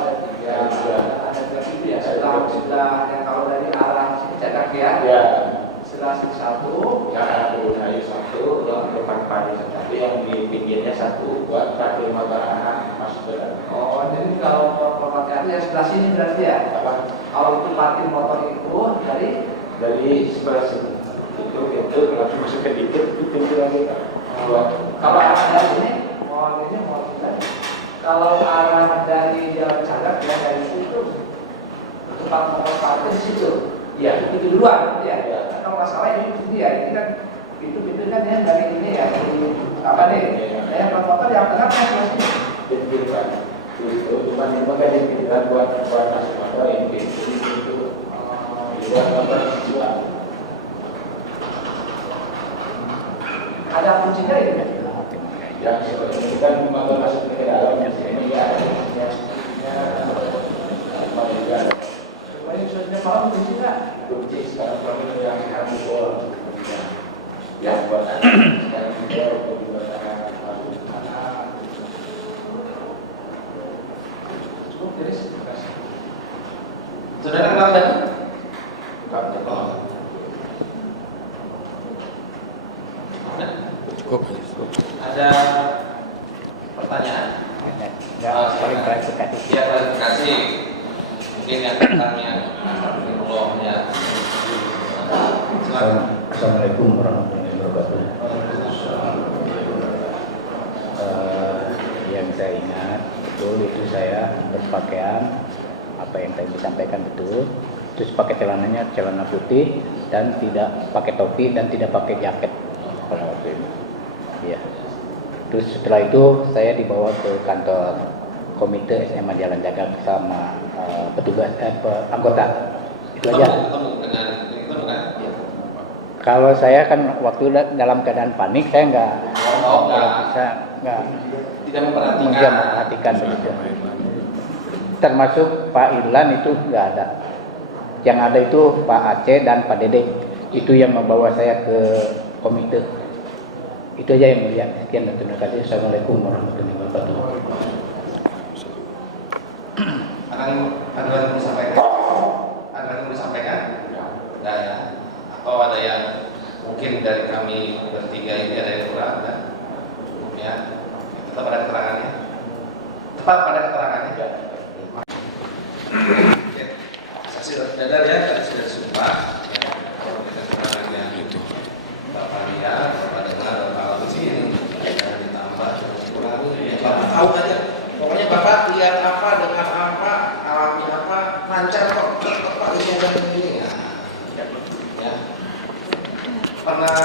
ada 3. Ada 3 pintu ya. Setelah yang kalau dari arah sini cetak ya. Ya. Setelah sini 1. Ya, dari 1 yang depan padi tapi yang di pinggirnya 1 buat parkir motor anak masuk ke dalam. Oh, jadi kalau parkir yang sebelah sini berarti ya? Apa? Kalau itu parkir motor itu dari sebelah sini. Itu langsung masuk ke dikit itu pintu lagi. Kalau arah dari sini, mau kalau arah dari Jalan Cagak ya dari situ tempat pokok parkir di situ. Ya, itu duluan ya. Kalau masalah ini ya, ini kan pintu kan ya dari ini ya, dari apa nih? Yang motor yang tengah kan masih Pintu kan. Itu cuma ini kan dipindah buat masuk motor ini pintu. Buat motor juga. ada kuncinya ini. Ya, ini kan motor masuk ke dalam ini ya. Ini sudah malam kunci nggak? Kunci sekarang kami yang harus ya buat sekarang dia untuk Cukup jadi. Saudara kenal dan? Cukup. Ada pertanyaan? Paling klarifikasi. Ya, klarifikasi. Mungkin yang tentangnya astagfirullahnya. Assalamualaikum warahmatullahi wabarakatuh. Yang saya ingat betul itu saya berpakaian apa yang tadi disampaikan betul. Terus pakai celananya celana putih dan tidak pakai topi dan tidak pakai jaket pada waktu itu. Iya. Terus setelah itu saya dibawa ke kantor komite SMA Jalan Jaga sama petugas anggota. Itu aja. Ketemu dengan itu bukan? Kalau saya kan waktu dalam keadaan panik saya nggak Tidak memperhatikan. memperhatikan begitu. Termasuk Pak Irlan itu nggak ada. Yang ada itu Pak Aceh dan Pak Dede. Itu yang membawa saya ke komite. Itu aja yang mulia. Sekian dan terima kasih. Assalamualaikum warahmatullahi wabarakatuh. Ada yang mau disampaikan? Ada yang mau disampaikan? Ada ya. Atau ada yang mungkin dari kami bertiga ini ada yang kurang? Ada? Ya. Tetap pada keterangannya. Tepat pada keterangannya. Oke. Saksi dadar ya, tadi sudah sumpah. Ya. Kalau kita keterangannya itu. Bapak lihat, Bapak dengar, Bapak alami sini. Jangan ditambah, jangan dikurangi. Ya, Bapak tahu aja. Pokoknya Bapak lihat apa, dengar apa, alami apa, lancar kok. Bapak lihat ini ya. Ya. Pernah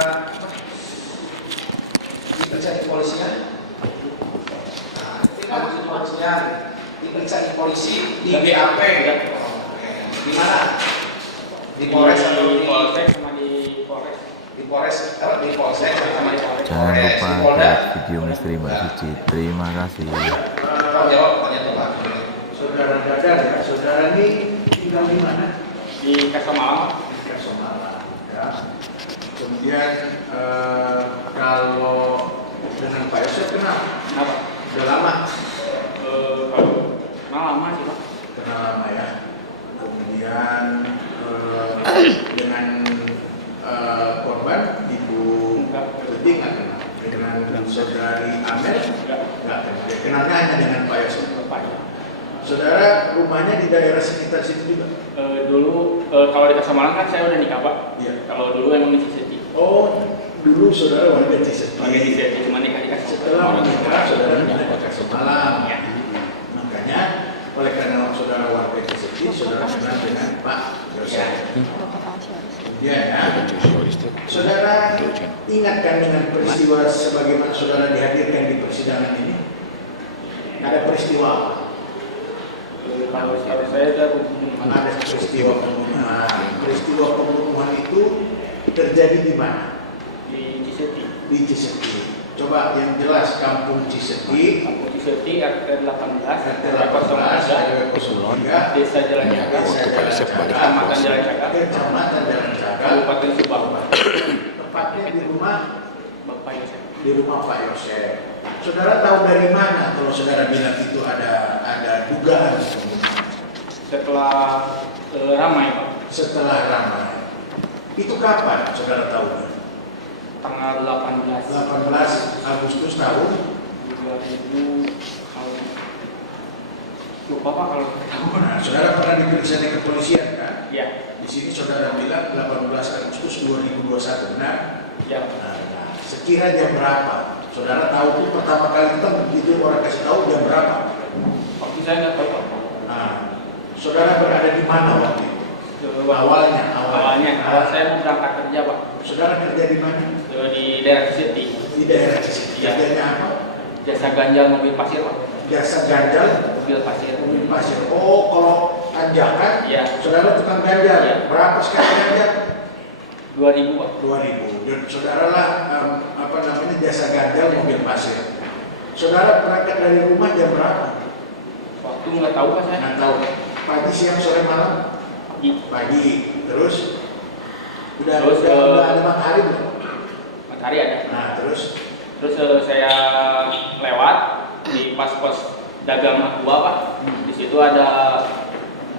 diperiksa di polisian? Nah, kamu di polisian, diperiksa di polisi, di BAP. Di mana? Di Polres atau di Polsek sama di Polres? Di Polres, atau di Polsek sama di Polres? Jangan Di lupa Polda. like video misteri Mbak Suci. Terima kasih. Tolong jawab pertanyaan itu Pak. Saudara Dadar ya, saudara ini tinggal di mana? Di Kasamalang. Di Kasamalang. Ya. Kemudian kalau dengan Pak Yosef kenal? Kenapa? Sudah lama? Kalau lama sih Pak. Kenal lama ya. Kemudian dengan korban Ibu Tuti nggak kenal? Dengan saudari Amel nggak kenal. Kenalnya hanya dengan Pak Yosef. Saudara rumahnya di daerah sekitar situ juga? Dulu kalau di Kasamalang kan saya udah nikah Pak. Iya. Kalau dulu emang di Ciseti. Oh, dulu saudara warga Ciseti. Warga Ciseti cuma nikah di Kasamalang. Setelah menikah, saudara pindah ke Kasamalang. Ya. Makanya, oleh karena saudara warga Ciseti, saudara kenal dengan Pak Yosef. Kemudian ya, saudara ingatkan dengan peristiwa sebagaimana saudara dihadirkan di persidangan ini? Ada peristiwa apa? Kalau saya udah Ada peristiwa pembunuhan. Peristiwa pembunuhan itu terjadi di mana? di Ciseti. Di Ciseti. Coba yang jelas kampung Ciseti. Kampung Ciseti RT 18, RT 18, 03, Desa Jalan Jaga, Desa Jalan Jaga, Kecamatan Jalan Jaga, Kecamatan Jalan Jaga, Kabupaten Subang. tepatnya di rumah Bapak Yosef. di rumah Pak Yosef. Saudara tahu dari mana kalau saudara bilang itu ada dugaan pembunuhan? Setelah ramai Pak. Setelah ramai. Itu kapan saudara tahu? Tanggal 18 18 Agustus tahun 2000 lupa Pak kalau tahu. Nah, saudara pernah diperiksa di kepolisian kan? Iya. Di sini saudara bilang 18 Agustus 2021, benar? Iya. Nah, sekira jam berapa? Saudara tahu itu pertama kali itu orang kasih tahu jam berapa? Waktu saya nggak tahu Pak. Nah, saudara berada di mana waktu itu? Awalnya. Awal saya mau berangkat kerja Pak. Saudara kerja di mana? Di daerah City. Di daerah City. Iya. Kerjanya apa? Jasa ganjal mobil pasir Pak. Jasa ganjal Mobil pasir. mobil pasir. Oh, kalau tanjakan, Iya. saudara tukang ganjal. Iya. Berapa sekali ganjal? 2000 Pak. 2000. Dan saudara lah jasa ganjal mobil pasir. Saudara berangkat dari rumah jam berapa? Waktu nggak tahu Pak saya. Nggak tahu. Pagi, siang, sore, malam? Pagi. Terus udah ada matahari belum? Matahari ada. Nah, terus saya lewat di pos dagang Aqua Pak. Di situ ada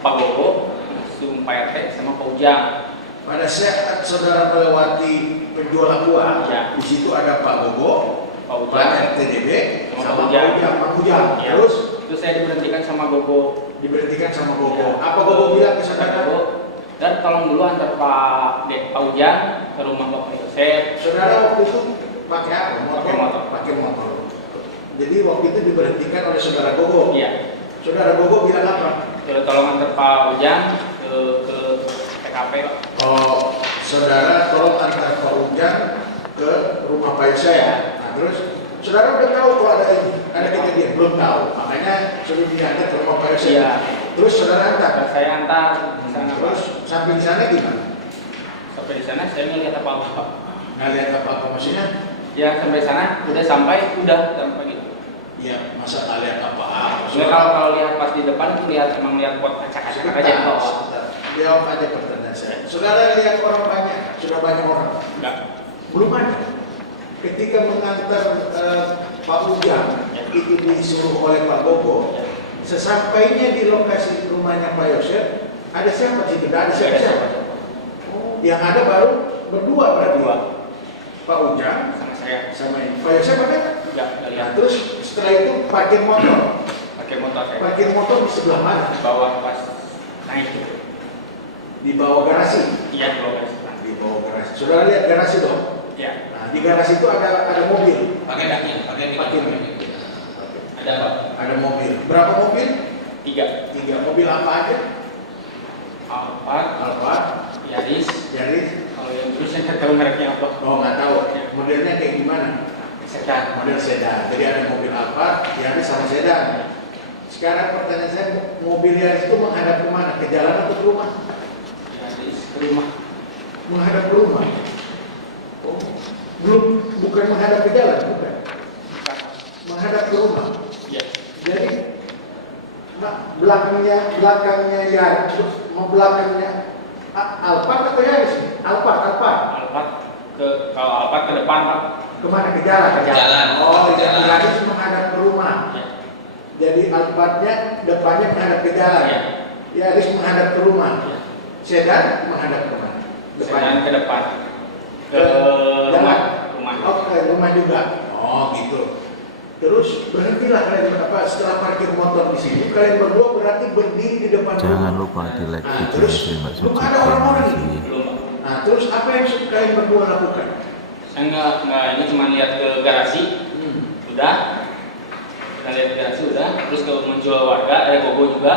Pak Gogo, langsung Pak RT sama Pak Ujang. pada saat saudara melewati penjual Aqua, Ya. di situ ada Pak Gogo, Pak Pak Ujang, RTDB, sama sama Pak Ujang. Pak Ujang. Ya. Terus Terus saya diberhentikan sama Gogo. diberhentikan sama Gogo. Ya. Apa Gogo bilang ke Kata saudara? Gogo, dan tolong dulu antar Pak Ujang ke rumah Bapak Yosef. Saudara waktu itu pakai apa? Pakai motor. Pakai motor. Jadi waktu itu diberhentikan oleh saudara Gogo. Iya. Saudara Gogo bilang apa? Tolong antar Pak Ujang ke TKP Pak. Oh, saudara tolong antar Pak Ujang ke rumah Pak Yosef. Nah, terus saudara udah tahu kalau ada kejadian, belum tahu. Makanya suruh diantar ke rumah Pak Yosef. Iya. Terus saudara antar. Dan saya antar ke sana Pak. Terus sampai di sana gimana? Sampai di sana saya ngelihat apa-apa Pak. Nggak lihat apa-apa maksudnya? Ya sampai sana udah sampai gitu. Iya, masa nggak lihat apa-apa. Soalnya kalau lihat pas di depan itu emang lihat pot acak-acak aja di bawah. Sebentar. Jawab aja pertanyaan saya. Saudara lihat orang banyak, sudah banyak orang? Enggak. Belum ada. Ketika mengantar Pak Ujang, itu disuruh oleh Pak Gogo, sesampainya di lokasi rumahnya Pak Yosef, ada siapa sih? Tidak ada siapa-siapa. Oh, yang ada baru berdua berarti. Pak Ujang Sama saya. sama ini. Pak Yosef ada? Enggak lihat. Nah, terus setelah itu parkir motor. Pakai motor saya. Parkir motor di sebelah mana? Bawah pas naik gitu. Di bawah garasi. Iya di bawah garis. Di bawah garasi. Saudara lihat garasi dong. Iya. Nah, di garasi itu ada mobil. Pakai daknya, pakai Ada Pak. Ada mobil. Berapa mobil? 3. 3 mobil apa aja? Alphard, Alphard, Yaris. Yaris. Kalau yang terus saya nggak tahu mereknya apa. Oh, nggak tahu. Modelnya kayak gimana? Sedan. Model sedan. Jadi ada mobil Alphard, Yaris sama sedan. Sekarang pertanyaan saya, mobil Yaris itu menghadap ke mana? Ke jalan atau ke rumah? Yaris ke rumah. Menghadap ke rumah. Oh, bukan menghadap ke jalan, bukan. Menghadap ke rumah. Iya. Jadi belakangnya Yaris, belakangnya Alphard atau Yaris? Alphard. Kalau Alphard ke depan Pak. Kemana? Ke jalan? Ke jalan. Oh, Ke yang jalan. Yaris menghadap ke rumah. Ya. Jadi Alphardnya depannya menghadap ke jalan. Ya. Yaris menghadap ke rumah. Ya. Sedan menghadap ke mana? Sedan ke depan. Ke jalan. rumah. Oh, ke rumah juga. Oh, gitu. Terus berhentilah kalian setelah parkir motor di sini. Kalian berdua berarti berdiri di depan Jangan rumah. lupa di like Nah, video terus Misteri Mbak belum Suci. ada Terima orang-orang kasih. ini. Belum Pak. Nah, terus apa yang kalian berdua lakukan? Saya nggak ini cuma lihat ke garasi. Udah. Kita lihat ke garasi udah. Terus ke menjual warga ada Gogo juga.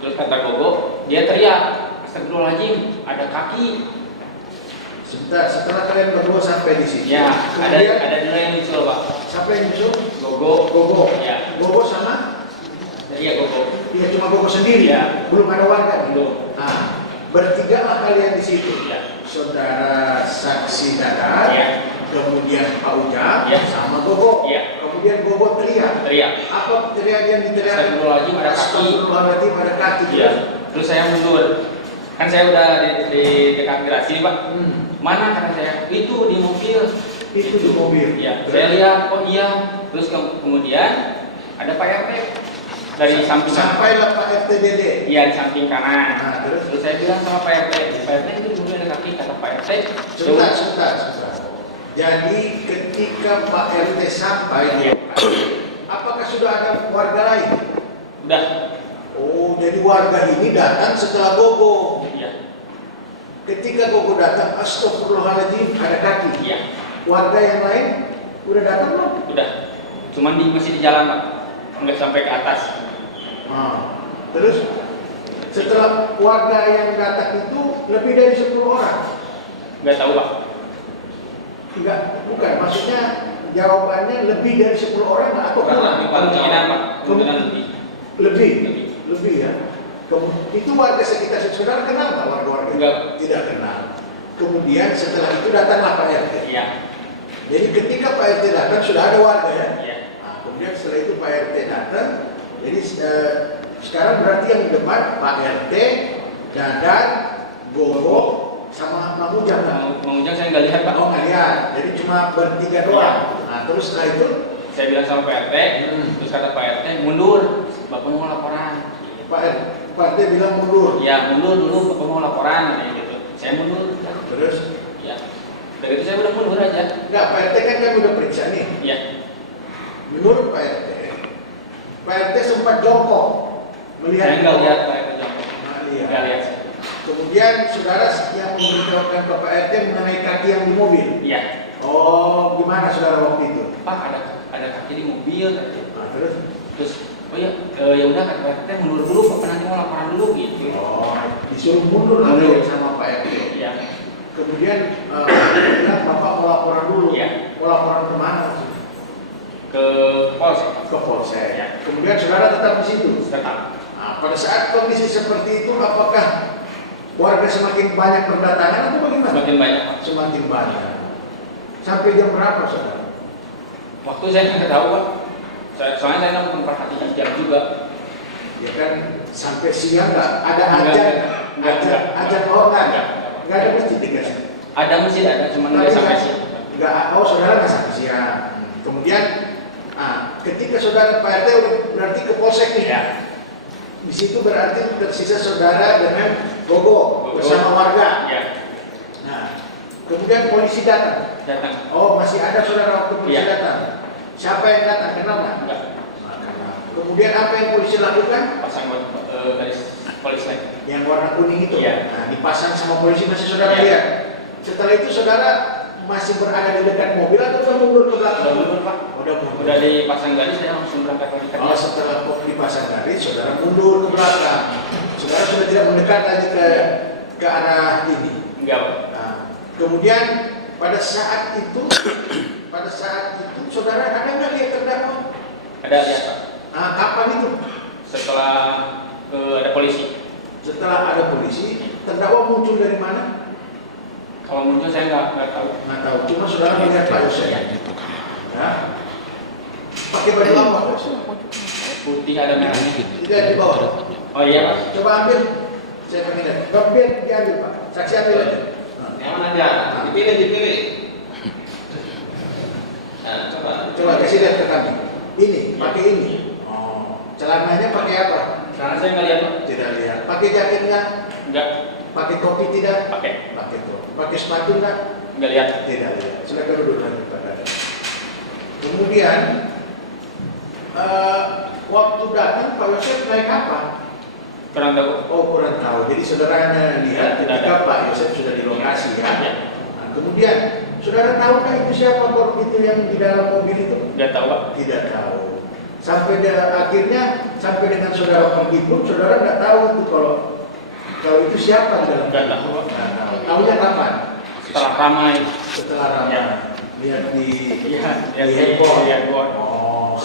Terus kata Gogo dia teriak, astagfirullahaladzim, ada kaki. Sebentar, setelah kalian berdua sampai di sini. Ya, kemudian ada dua yang nyusul Pak. siapa yang nyusul? Gogo. Gogo. Ya. Gogo sama? Iya Gogo. Iya, cuma Gogo sendiri. Ya. Belum ada warga. Belum. Nah, bertiga lah kalian di situ. Ya. Saudara saksi Dadan, Ya. kemudian Pak Ujang, Ya. sama Gogo. Ya. Kemudian Gogo teriak. Apa teriak yang diteriak? Astagfirullahaladzim, ada kaki. Astagfirullahaladzim, ada kaki. Iya. Terus saya mundur. Kan saya udah di dekat garasi Pak. Mana kata saya? Itu di mobil. Itu di mobil. Iya. Saya lihat, oh iya. Terus kemudian ada Pak RT dari samping. Sampailah Pak RTDD. Iya di samping kanan. Nah, terus? Saya bilang sama Pak RT, Pak RT itu di mobil ada kaki, kata Pak RT. Sebentar. Jadi ketika Pak RT sampai di lokasi, apakah sudah ada warga lain? Udah. Oh, jadi warga ini datang setelah Gogo. Iya. ketika Gogo datang, astagfirullahaladzim, ada kaki. Iya. Warga yang lain udah datang belum? Udah. Cuman masih di jalan Pak, nggak sampai ke atas. Terus setelah warga yang datang itu lebih dari 10 orang? Nggak tahu Pak. Enggak, bukan. Maksudnya jawabannya lebih dari 10 orang atau kurang? Kemungkinan Pak, kemungkinan lebih. Lebih ya. Itu warga sekitar saudara kenal nggak warga-warga? Enggak. Tidak kenal. Kemudian setelah itu datanglah Pak RT. Iya. Jadi ketika Pak RT datang sudah ada warga ya. Iya. Nah, kemudian setelah itu Pak RT datang. Jadi sekarang berarti yang di depan Pak RT, Dadan, Gogo, sama Mang Ujang. Mang Ujang saya nggak lihat Pak. Oh nggak lihat. Jadi cuma bertiga doang. Nah terus setelah itu saya bilang sama Pak RT, terus kata Pak RT mundur, Bapak mau laporan. Pak RT bilang mundur. Ya mundur dulu, Bapak mau laporan kayak gitu. Saya mundur. Terus? Ya. Dari itu saya udah mundur aja. Enggak, Pak RT kan udah periksa nih. Iya. Menurut Pak RT sempat jongkok melihat. Saya nggak lihat Pak RT jongkok. Iya. Nggak lihat. Kemudian saudara yang memberitahukan ke Pak RT mengenai kaki yang di mobil. Iya. Oh, gimana saudara waktu itu? Pak ada kaki di mobil. Nah, terus oh ya, ya udah kata Pak RT mundur dulu, Bapak nanti mau laporan dulu gitu. Oh, disuruh mundur lagi sama Pak RT. Iya. Kemudian bilang Bapak mau laporan dulu. Iya. Mau laporan kemana? Ke Polsek. Ke Polsek. Ya. Kemudian saudara tetap di situ. Tetap. Nah, pada saat kondisi seperti itu, apakah warga semakin banyak berdatangan atau bagaimana? Semakin banyak. Pak. Semakin banyak. Sampai jam berapa saudara? Waktu saya nggak tahu Pak. Soalnya saya nggak memperhatikan jam juga. Ya kan sampai siang nggak ada ajan orang nggak ada masjid dikasih. Ada masjid ada, cuma nggak sampai siang. Nggak, oh saudara nggak sampai siang. Kemudian, ketika saudara Pak RT berarti ke Polsek nih. Ya. Di situ berarti tersisa saudara dengan Gogo bersama warga. Ya. Nah, kemudian polisi datang. Oh masih ada saudara waktu polisi datang. Siapa yang datang? Kenal nggak? Enggak. Kemudian apa yang polisi lakukan? Pasang garis polisi lain. Yang warna kuning itu. Iya. Nah, dipasang sama polisi masih saudara lihat. Setelah itu saudara masih berada di dekat mobil atau sudah mundur ke belakang? Udah mundur Pak. Udah dipasang garis saya langsung berangkat lagi. Oh setelah dipasang garis saudara mundur ke belakang. Saudara sudah tidak mendekat lagi ke arah ini. Enggak Pak. Nah, kemudian pada saat itu saudara ada nggak lihat terdakwa? Ada lihat Pak. Nah, kapan itu? Setelah ada polisi. Setelah ada polisi, terdakwa muncul dari mana? Kalau muncul saya nggak tahu. Nggak tahu. Cuma saudara melihat Pak Yosef. Ya. Pakai baju apa? Putih ada merahnya. Tidak di bawah. Oh iya Pak. Coba ambil. Saya pakai lihat. Biar diambil Pak. Saksi ambil aja. Yang mana aja? Dipilih. Nah, Coba kasih lihat ke kami. Ini, pakai ini. Celananya pakai apa? Celana saya nggak lihat Pak. Tidak lihat. Pakai jaket nggak? Enggak. Pakai topi tidak? Pakai. Pakai topi. Pakai sepatu nggak? Nggak lihat. Tidak lihat. Silakan duduk lagi Pak Dadan. Kemudian waktu datang Pak Yosef naik apa? Kurang tahu. Oh kurang tahu. Jadi saudara hanya lihat ketika Pak Yosef sudah di lokasi ya. Nah, kemudian saudara tahu nggak itu siapa itu yang di dalam mobil itu? Nggak tahu Pak. Tidak tahu. Sampai akhirnya sampai dengan saudara pergi pun saudara nggak tahu itu kalau itu siapa di dalam. Nggak tahu Pak. Tahunya kapan? Setelah ramai. Setelah ramai. Ya. Lihat di handphone. Oh.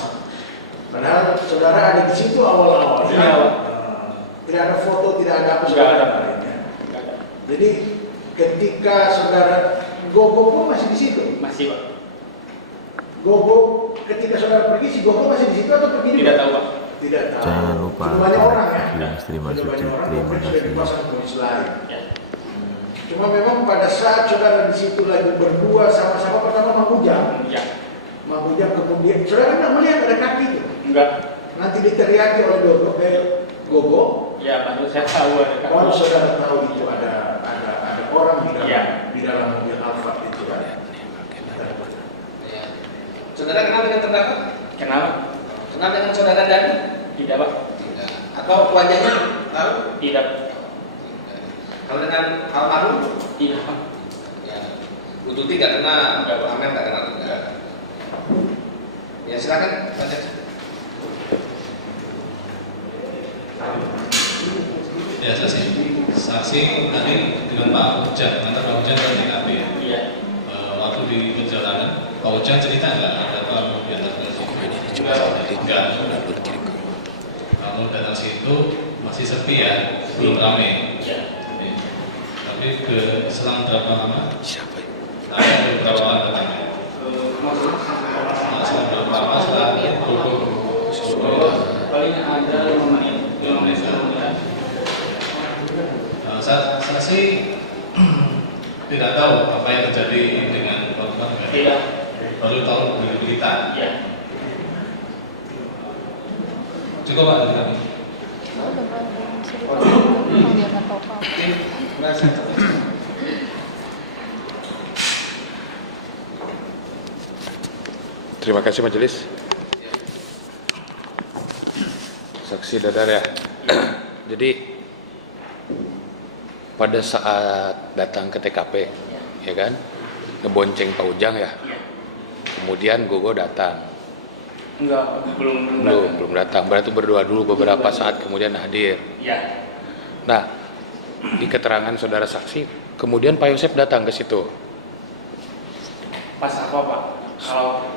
Padahal saudara ada di situ awal-awal. Iya Pak. Tidak ada foto, tidak ada apa Nggak ada. Jadi ketika saudara Gogo pun masih di situ. Masih Pak. Gogo ketika saudara pergi si Gogo masih di situ atau pergi? Tidak tahu Pak. Tidak tahu. Jangan lupa Sudah banyak orang ya. video Misteri Mbak Suci. Terima Sudah kasih. dipasang polisi lain. Ya. Cuma memang pada saat saudara di situ lagi berdua sama-sama pertama Mang Ujang. Ya. Mang Ujang kemudian saudara nggak melihat ada kaki itu. Enggak. Nanti diteriaki oleh Gogo. Ya baru saya tahu ada kaki. Baru saudara tahu itu ada orang di dalam Ya. di dalam mobil Alphard itu kan. Saudara kenal dengan terdakwa? Kenal? Kenal dengan saudara Dani? Tidak Pak. Tidak. Atau wajahnya tahu? Tidak. Kalau dengan almarhum, Iya. ya, Bu Tuti nggak kena, Pak Amer nggak kena juga. Ya silakan, Pak Cek. Ya saksi tadi dengan Pak Ujang, nanti Pak Ujang ke TKP ya. Iya. Waktu di perjalanan, Pak Ujang cerita nggak ada tamu di atas bus? Enggak. Kalau datang situ masih sepi ya, belum ramai. Iya. Tapi ke selang berapa lama? Siapa? Ada beberapa orang datangnya. Selang berapa lama setelah paling ada 5 menit. Saksi tidak tahu apa yang terjadi dengan korban. Tidak. Baru tahu dari berita. Iya. Cukup Pak dari kami. Terima kasih majelis. Saksi Dadar ya. Jadi pada saat datang ke TKP, ya kan, ngebonceng Pak Ujang ya. Kemudian Gogo datang. Enggak, belum datang. Berarti berdua dulu beberapa saat kemudian hadir. Iya. Nah, di keterangan saudara saksi, kemudian Pak Yosep datang ke situ. Pas apa Pak?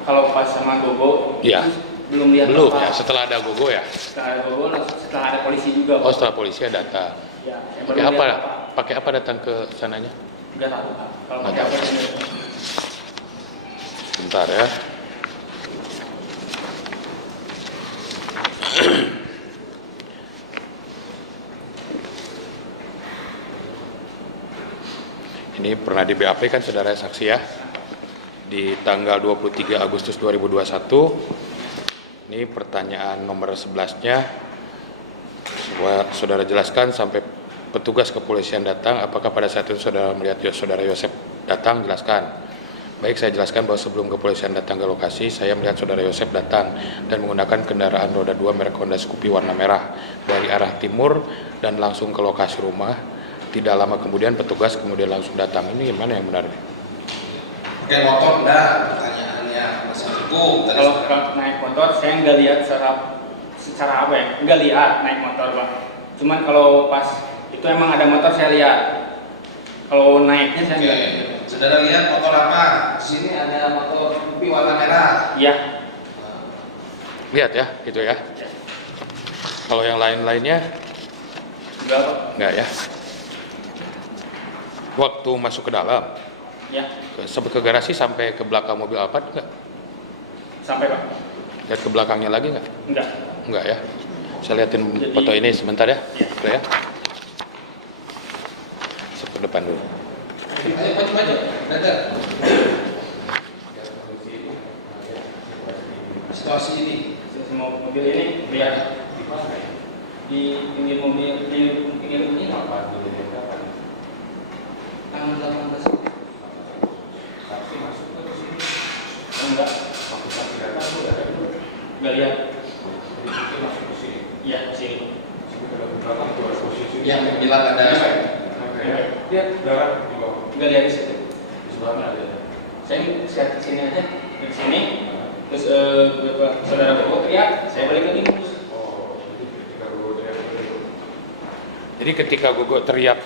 Kalau pas sama Gogo, Iya. belum lihat. Belum apa. ya, setelah ada Gogo ya. Setelah ada Gogo, setelah ada polisi juga. Oh, setelah polisi datang. Ya, Pakai apa? Pakai apa datang ke sananya? Enggak tahu Pak. Kalau Nggak pakai apa? Bentar ya. Ini pernah di BAP kan saudara saksi ya. Di tanggal 23 Agustus 2021. Ini pertanyaan nomor 11-nya. Saudara jelaskan sampai petugas kepolisian datang, apakah pada saat itu saudara melihat saudara Yosep datang? Jelaskan. Baik, saya jelaskan bahwa sebelum kepolisian datang ke lokasi, saya melihat saudara Yosep datang dan menggunakan kendaraan roda 2 merek Honda Scoopy warna merah dari arah timur dan langsung ke lokasi rumah. Tidak lama kemudian petugas kemudian langsung datang. Ini gimana yang benar? Pakai motor enggak? Pertanyaannya masih cukup. Kalau naik motor, saya nggak lihat secara apa ya? Nggak lihat naik motor Pak. Cuman kalau pas itu emang ada motor saya lihat. Kalau naiknya saya nggak lihat. Saudara lihat motor apa? Di sini ada motor Scoopy warna merah. Iya. Lihat ya, gitu ya. Kalau yang lain-lainnya? Enggak Pak. Enggak ya. Waktu masuk ke dalam? Ya. Sampai ke garasi, sampai ke belakang mobil Alphard enggak? Sampai Pak. Lihat ke belakangnya lagi enggak? Enggak. Enggak ya. Saya liatin foto ini sebentar ya. Udah ya. Ke depan dulu. Ayo maju. Ada. Situasi ini. Semua mobil ini lihat di pinggir mobil pinggir ini apa? Tanggal 18. Saksi masuk ke sini. Enggak. Enggak lihat. Masuk ke sini. Iya, ke sini. Yang bilang ada. Lihat darah di bawah. Enggak lihat di situ. Di sebelahnya ada. Saya lihat ke sini aja. Di sini. Terus saudara Gogo teriak, saya balik lagi terus. Jadi ketika Gogo teriak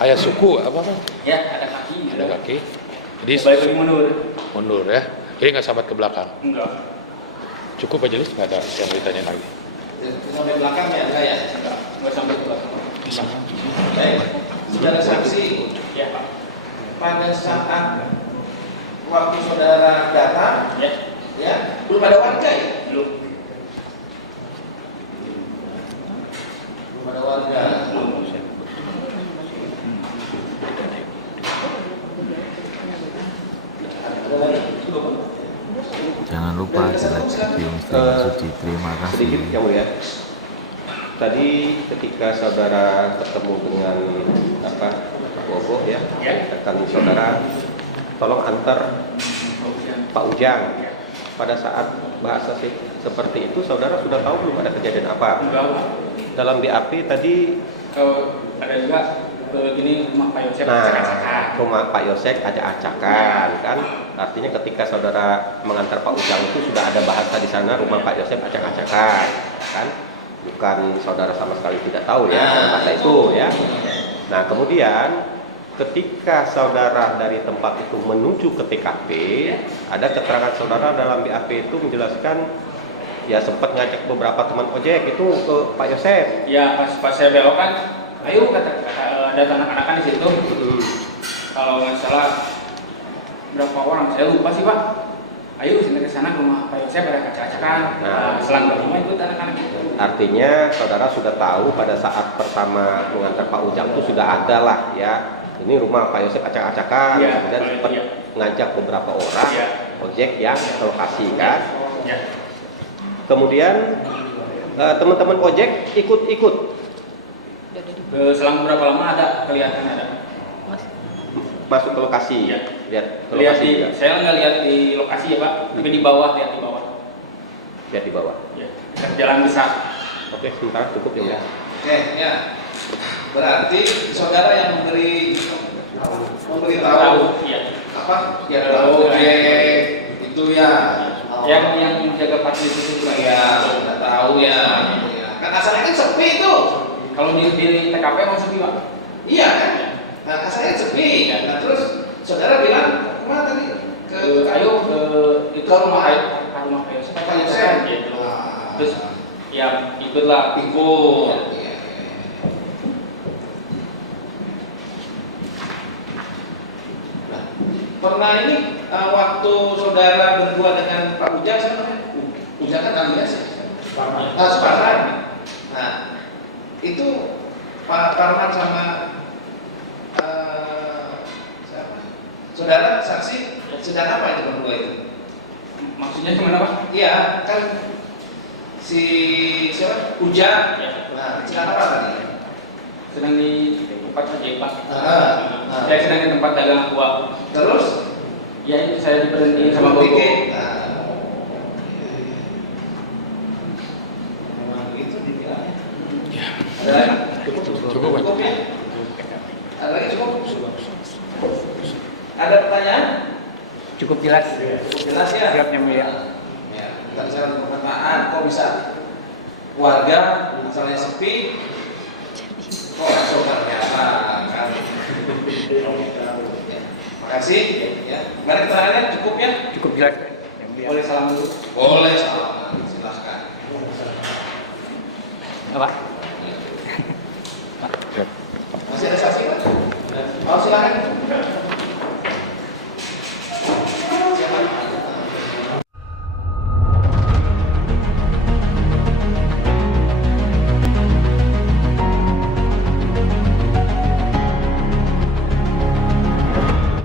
ayah suku apa? Ya, ada kaki. Ada kaki. Jadi balik lagi mundur. Mundur ya. Jadi nggak sambat ke belakang. Enggak. Cukup aja nggak ada yang ditanyain lagi. Sampai belakang ya enggak ya? Enggak sampai ke belakang. Baik. Saudara saksi. Ya Pak. Pada saat waktu saudara datang, ya, belum ada warga ya? Belum. Belum ada warga. Jangan lupa di like video Misteri Mbak Suci. Terima kasih. Sedikit yang mulia. Tadi ketika saudara ketemu dengan Gogo ya, katakan saudara tolong antar Pak Ujang. Pada saat bahasa seperti itu, saudara sudah tahu belum ada kejadian apa? Enggak. Dalam BAP tadi ada juga ke ini rumah Pak Yosef Nah, acak-acakan. rumah Pak Yosef acak-acakan kan, artinya ketika saudara mengantar Pak Ujang itu sudah ada bahasa di sana rumah Pak Yosef acak-acakan, kan? Bukan saudara sama sekali tidak tahu ya bahasa itu ya. Nah kemudian ketika saudara dari tempat itu menuju ke TKP, ada keterangan saudara dalam BAP itu menjelaskan ya sempat ngajak beberapa teman ojek itu ke Pak Yosef. Ya pas saya belok kan, ayo kata ada anak-anak kan di situ. Kalau nggak salah berapa orang saya lupa sih Pak. Ayo sini ke sana ke rumah Pak Yosef ada acak-acakan. Nah, selang berlima ikut anak-anak itu. Artinya saudara sudah tahu pada saat pertama mengantar Pak Ujang itu sudah ada lah ya. Ini rumah Pak Yosef acak-acakan, Ya, kemudian sempat ngajak beberapa orang ojek yang ke lokasi kan. Ya. Kemudian teman-teman ojek ikut-ikut. Selang berapa lama ada kelihatan ada. Masuk ke lokasi. Ya. Lihat ke Lihat lokasi. di, juga. saya nggak lihat di lokasi ya Pak, tapi di bawah lihat di bawah. Lihat di bawah. Ya, dekat jalan besar. Oke, sebentar cukup ya. Oke, ya. Berarti saudara yang memberi tahu ya. apa? Ya tahu itu ya. Yang menjaga parkir itu juga ya, sudah tahu ya. Kan asalnya kan sepi itu. Kalau di TKP mau sepi Pak? Iya kan? Nah, asalnya sepi. Nah, terus saudara bilang kemana tadi? Ayo ke rumah Pak Yosef. Gitu. Terus ya ikutlah. Ikut. Pernah ini waktu saudara berdua dengan Pak Ujang, Ujang kan alias Separan. Nah, itu Pak Parman sama siapa? Saudara saksi sedang apa itu berdua itu? Maksudnya gimana Pak? Iya, kan si siapa? Ujang. Ya. Nah, sedang apa tadi? Sedang di tempat saja Pak. Saya sedang di tempat dagang aqua. Terus? Ya itu saya diberhentiin sama Bobo. Memang itu dibilangnya. Ya. Ada lagi? Cukup Pak. Cukup ya? Ada lagi cukup? Ada pertanyaan? Cukup jelas. Cukup jelas ya? Siap yang mulia. Ya, kita bicara perkataan, kok bisa warga misalnya sepi, kok langsung ternyata kan? Makasih. Ya. Mari keterangannya cukup ya? Cukup jelas. Yang mulia. Boleh salam dulu? Boleh salaman, silahkan. Apa? Masih ada saksi Pak? Oh silakan.